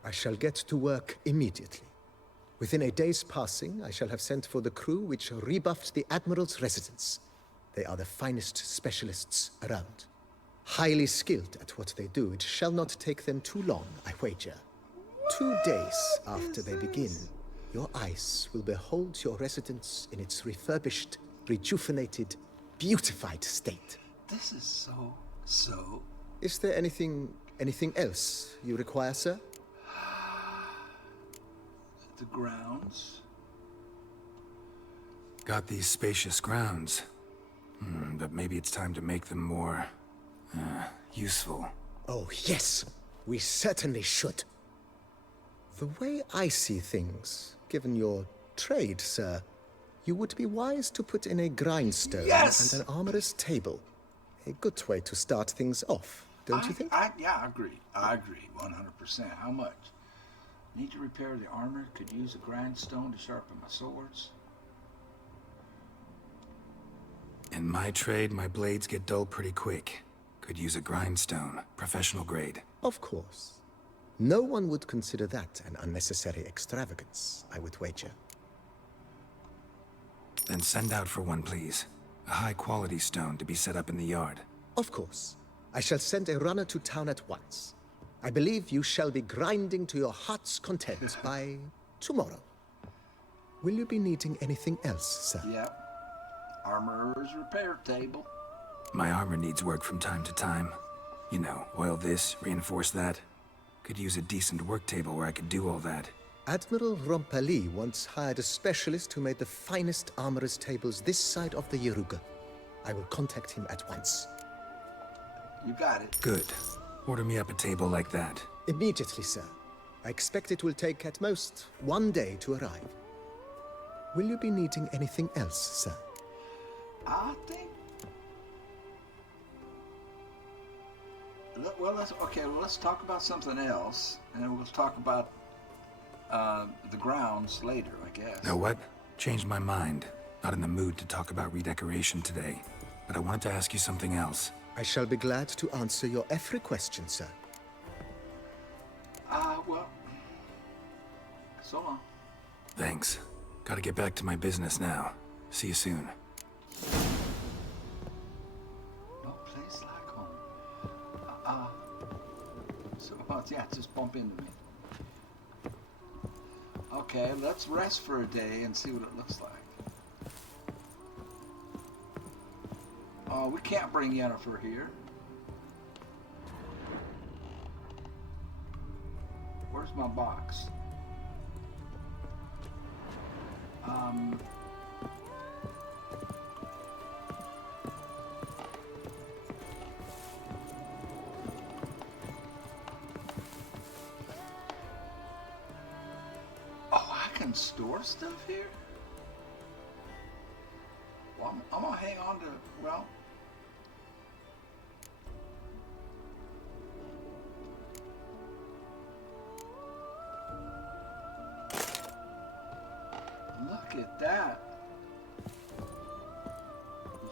I shall get to work immediately. Within a day's passing, I shall have sent for the crew which rebuffed the Admiral's residence. They are the finest specialists around. Highly skilled at what they do, it shall not take them too long, I wager. 2 days after they begin, your eyes will behold your residence in its refurbished, rejuvenated, beautified state. This is so... Is there anything else you require, sir? The grounds. Got these spacious grounds. But maybe it's time to make them more... useful. Oh, yes. We certainly should. The way I see things, given your trade, sir, you would be wise to put in a grindstone and an armorer's table. A good way to start things off, don't you think? Yeah, I agree. I agree, 100%. How much? Need to repair the armor. Could use a grindstone to sharpen my swords. In my trade, my blades get dull pretty quick. Could use a grindstone, professional grade. Of course. No one would consider that an unnecessary extravagance, I would wager. Then send out for one, please. A high-quality stone to be set up in the yard. Of course. I shall send a runner to town at once. I believe you shall be grinding to your heart's content by tomorrow. Will you be needing anything else, sir? Yeah. Armorer's repair table. My armor needs work from time to time. You know, oil this, reinforce that. Could use a decent work table where I could do all that. Admiral Rompelli once hired a specialist who made the finest armorer's tables this side of the Yaruga. I will contact him at once. You got it. Good. Order me up a table like that. Immediately, sir. I expect it will take at most 1 day to arrive. Will you be needing anything else, sir? I think Well, let's talk about something else, and we'll talk about the grounds later, I guess. Know what? Changed my mind. Not in the mood to talk about redecoration today. But I wanted to ask you something else. I shall be glad to answer your every question, sir. Well, so long. Thanks. Gotta get back to my business now. See you soon. No place like home. So, yeah, just bump into me. Okay, let's rest for a day and see what it looks like. Oh, we can't bring Yennefer here. Where's my box? Oh, I can store stuff here? Well, I'm gonna hang on to, well, look at that.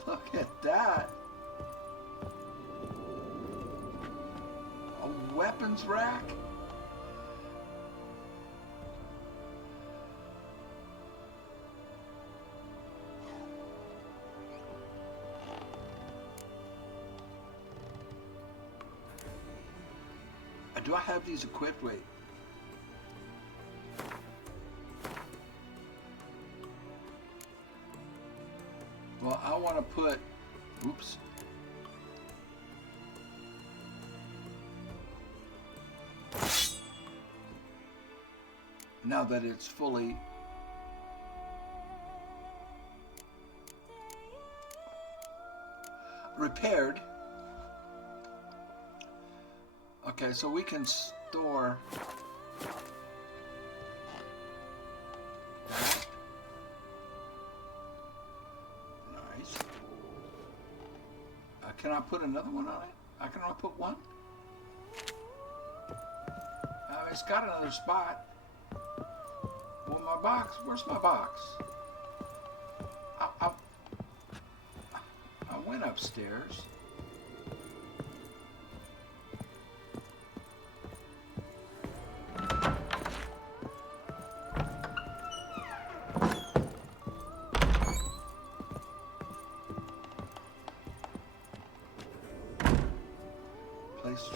Look at that. A weapons rack? Do I have these equipped? Wait. Well, I want to put, oops. Now that it's fully repaired. Okay, so we can store that. Nice. Can I put another one on it? I can only put one? It's got another spot. Well, my box, where's my box? I went upstairs.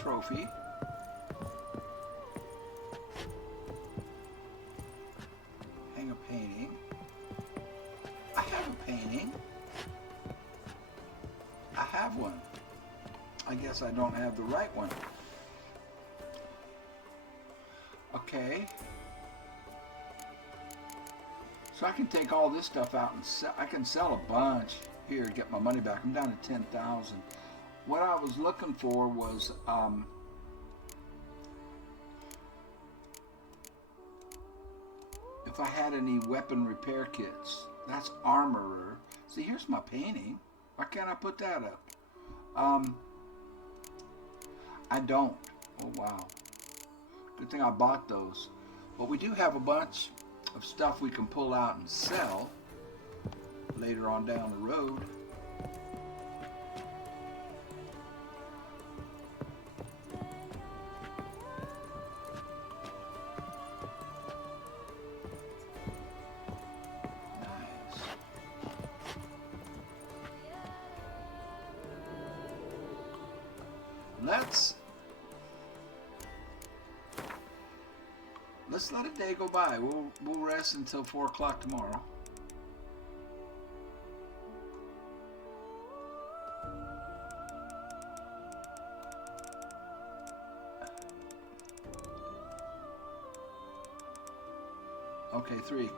Trophy. Hang a painting. I have a painting. I have one. I guess I don't have the right one. Okay. So I can take all this stuff out and sell. I can sell a bunch here to get my money back. I'm down to 10,000. What I was looking for was if I had any weapon repair kits. That's armorer. See, here's my painting. Why can't I put that up? I don't. Oh, wow. Good thing I bought those. But we do have a bunch of stuff we can pull out and sell later on down the road. Let's let a day go by. We'll rest until 4 o'clock tomorrow. Okay, three.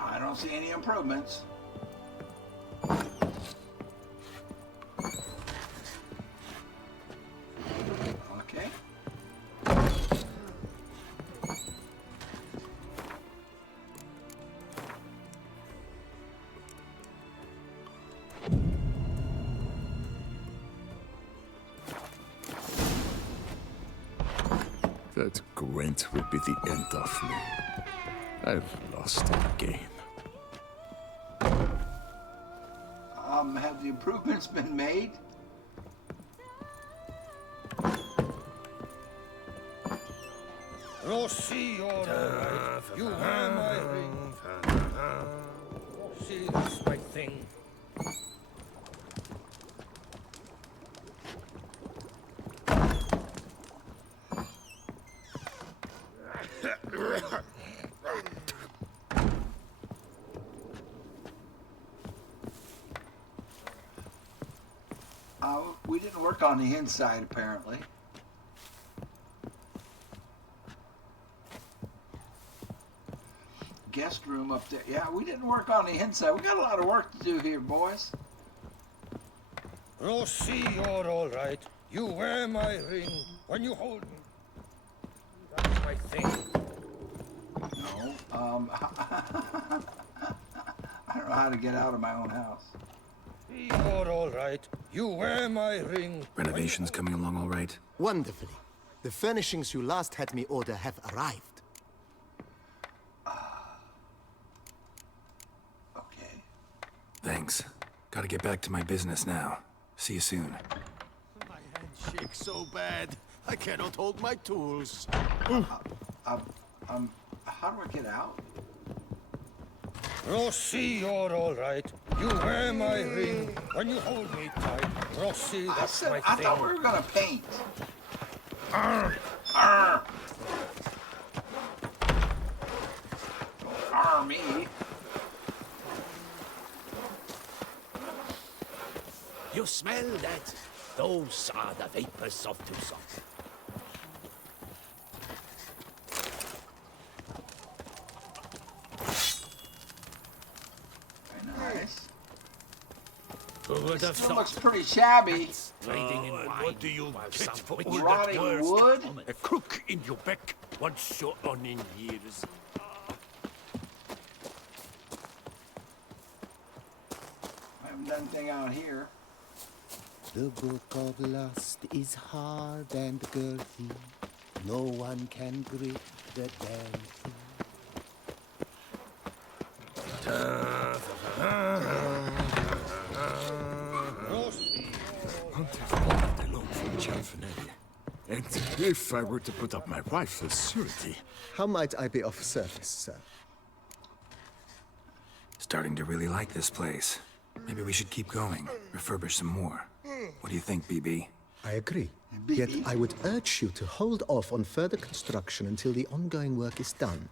I don't see any improvements. Okay. That Gwent will be the end of me. I've lost again. Have the improvements been made? Rossi, you're all right. You wear my ring. Rossi, that's my thing. We didn't work on the inside, apparently. Guest room up there. Yeah, we didn't work on the inside. We got a lot of work to do here, boys. Rossi, you're all right. You wear my ring when you hold me. That's my thing. No, I don't know how to get out of my own house. You're all right. You wear my ring. Renovations coming along all right? Wonderfully. The furnishings you last had me order have arrived. Okay. Thanks. Gotta get back to my business now. See you soon. My hand shakes so bad, I cannot hold my tools. How do I get out? Rossi, you're all right. You wear my ring when you hold me tight. Rossi, that's my thing. I thought we were gonna paint. Arr! Arr! Don't arr me. You smell that? Those are the vapors of Toussaint. Nice. Who would have Still thought? looks pretty shabby. Trading in wine. What do you get for all Rotting that wood? A crook in your back once you're on in years. I haven't done anything out here. The book of lust is hard and girthy. No one can grip the damn thing. And if I were to put up my wife as surety... How might I be of service, sir? Starting to really like this place. Maybe we should keep going, refurbish some more. What do you think, BB? I agree. Yet I would urge you to hold off on further construction until the ongoing work is done.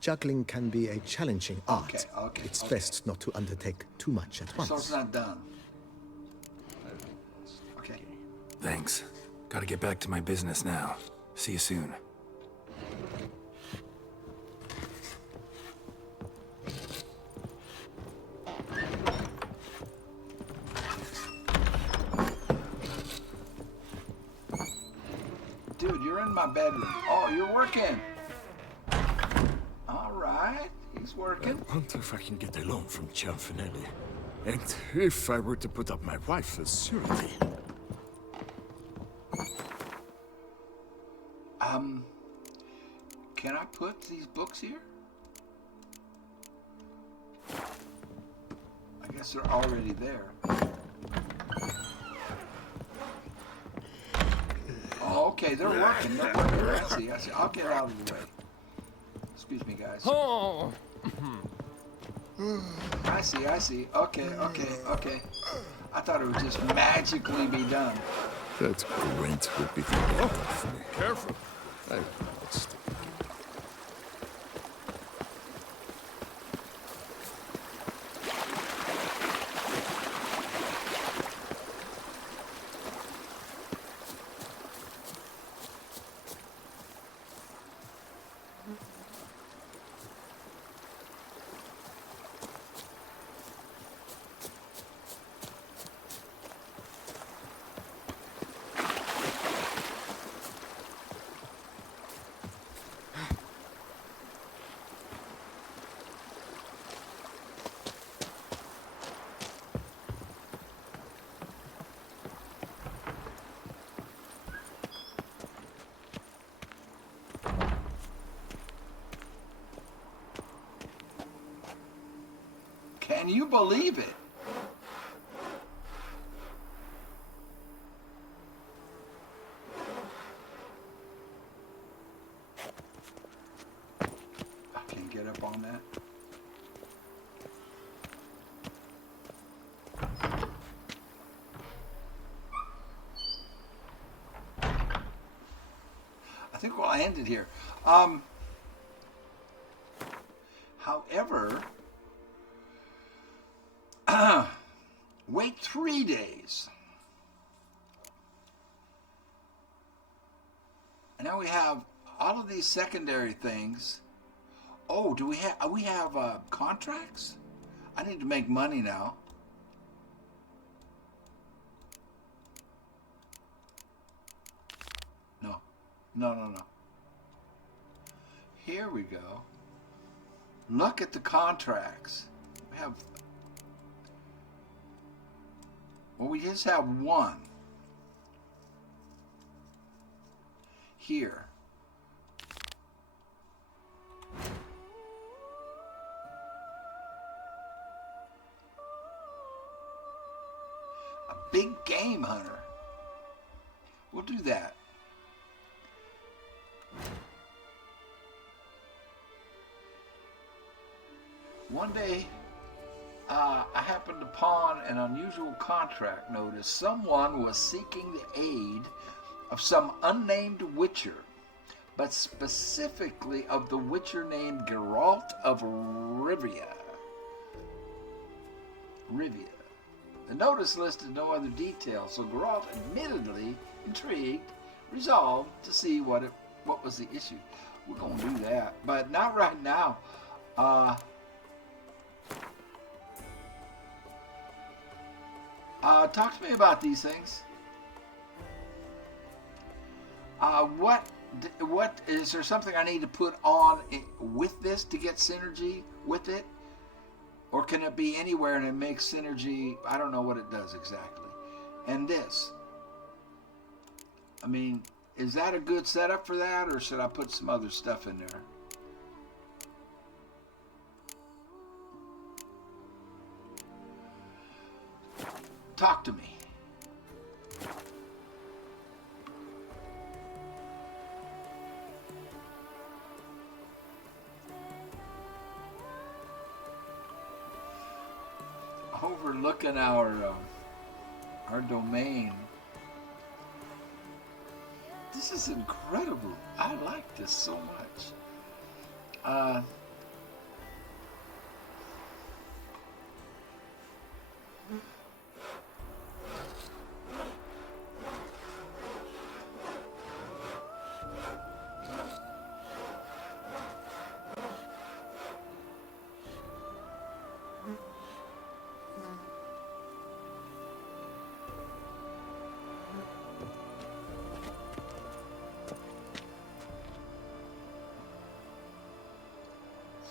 Juggling can be a challenging art. It's best not to undertake too much at once. So it's not done. Okay. Thanks. Gotta get back to my business now. See you soon. Dude, you're in my bedroom. Oh, you're working. All right, he's working. I wonder if I can get a loan from Cianfinelli. And if I were to put up my wife as surety... Can I put these books here? I guess they're already there. Oh, okay, they're working. They're working. I see. I'll get out of the way. Excuse me, guys. Oh. I see. Okay. I thought it would just magically be done. That Gwent would be the end of me. Careful. I lost. Can you believe it? I can't get up on that. I think we'll end it here. However, wait 3 days. And now we have all of these secondary things. Oh, do we have contracts? I need to make money now. No. Here we go. Look at the contracts. We have, well, we just have one. Here. A big game hunter. We'll do that. One day, I happened upon an unusual contract notice. Someone was seeking the aid of some unnamed witcher, but specifically of the witcher named Geralt of Rivia. The notice listed no other details, so Geralt, admittedly intrigued, resolved to see what was the issue. We're going to do that, but not right now. Talk to me about these things. What is there something I need to put on with this to get synergy with it? Or can it be anywhere and it makes synergy? I don't know what it does exactly. And this. I mean, is that a good setup for that, or should I put some other stuff in there? Talk to me. Overlooking our domain. This is incredible. I like this so much.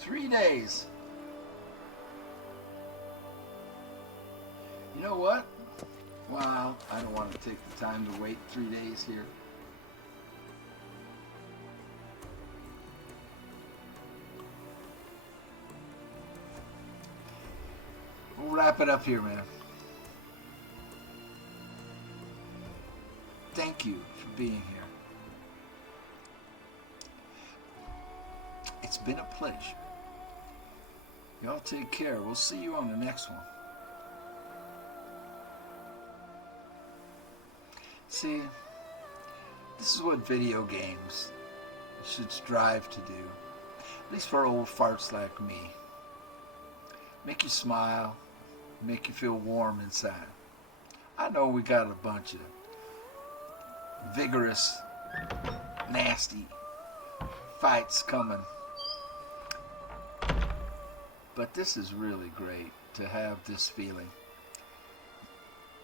3 days. You know what? Well, I don't want to take the time to wait 3 days here. We'll wrap it up here, man. Thank you for being here. It's been a pleasure. Y'all take care. We'll see you on the next one. See, this is what video games should strive to do, at least for old farts like me. Make you smile, make you feel warm inside. I know we got a bunch of vigorous, nasty fights coming, but this is really great to have this feeling.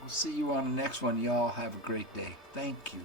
We'll see you on the next one. Y'all have a great day. Thank you.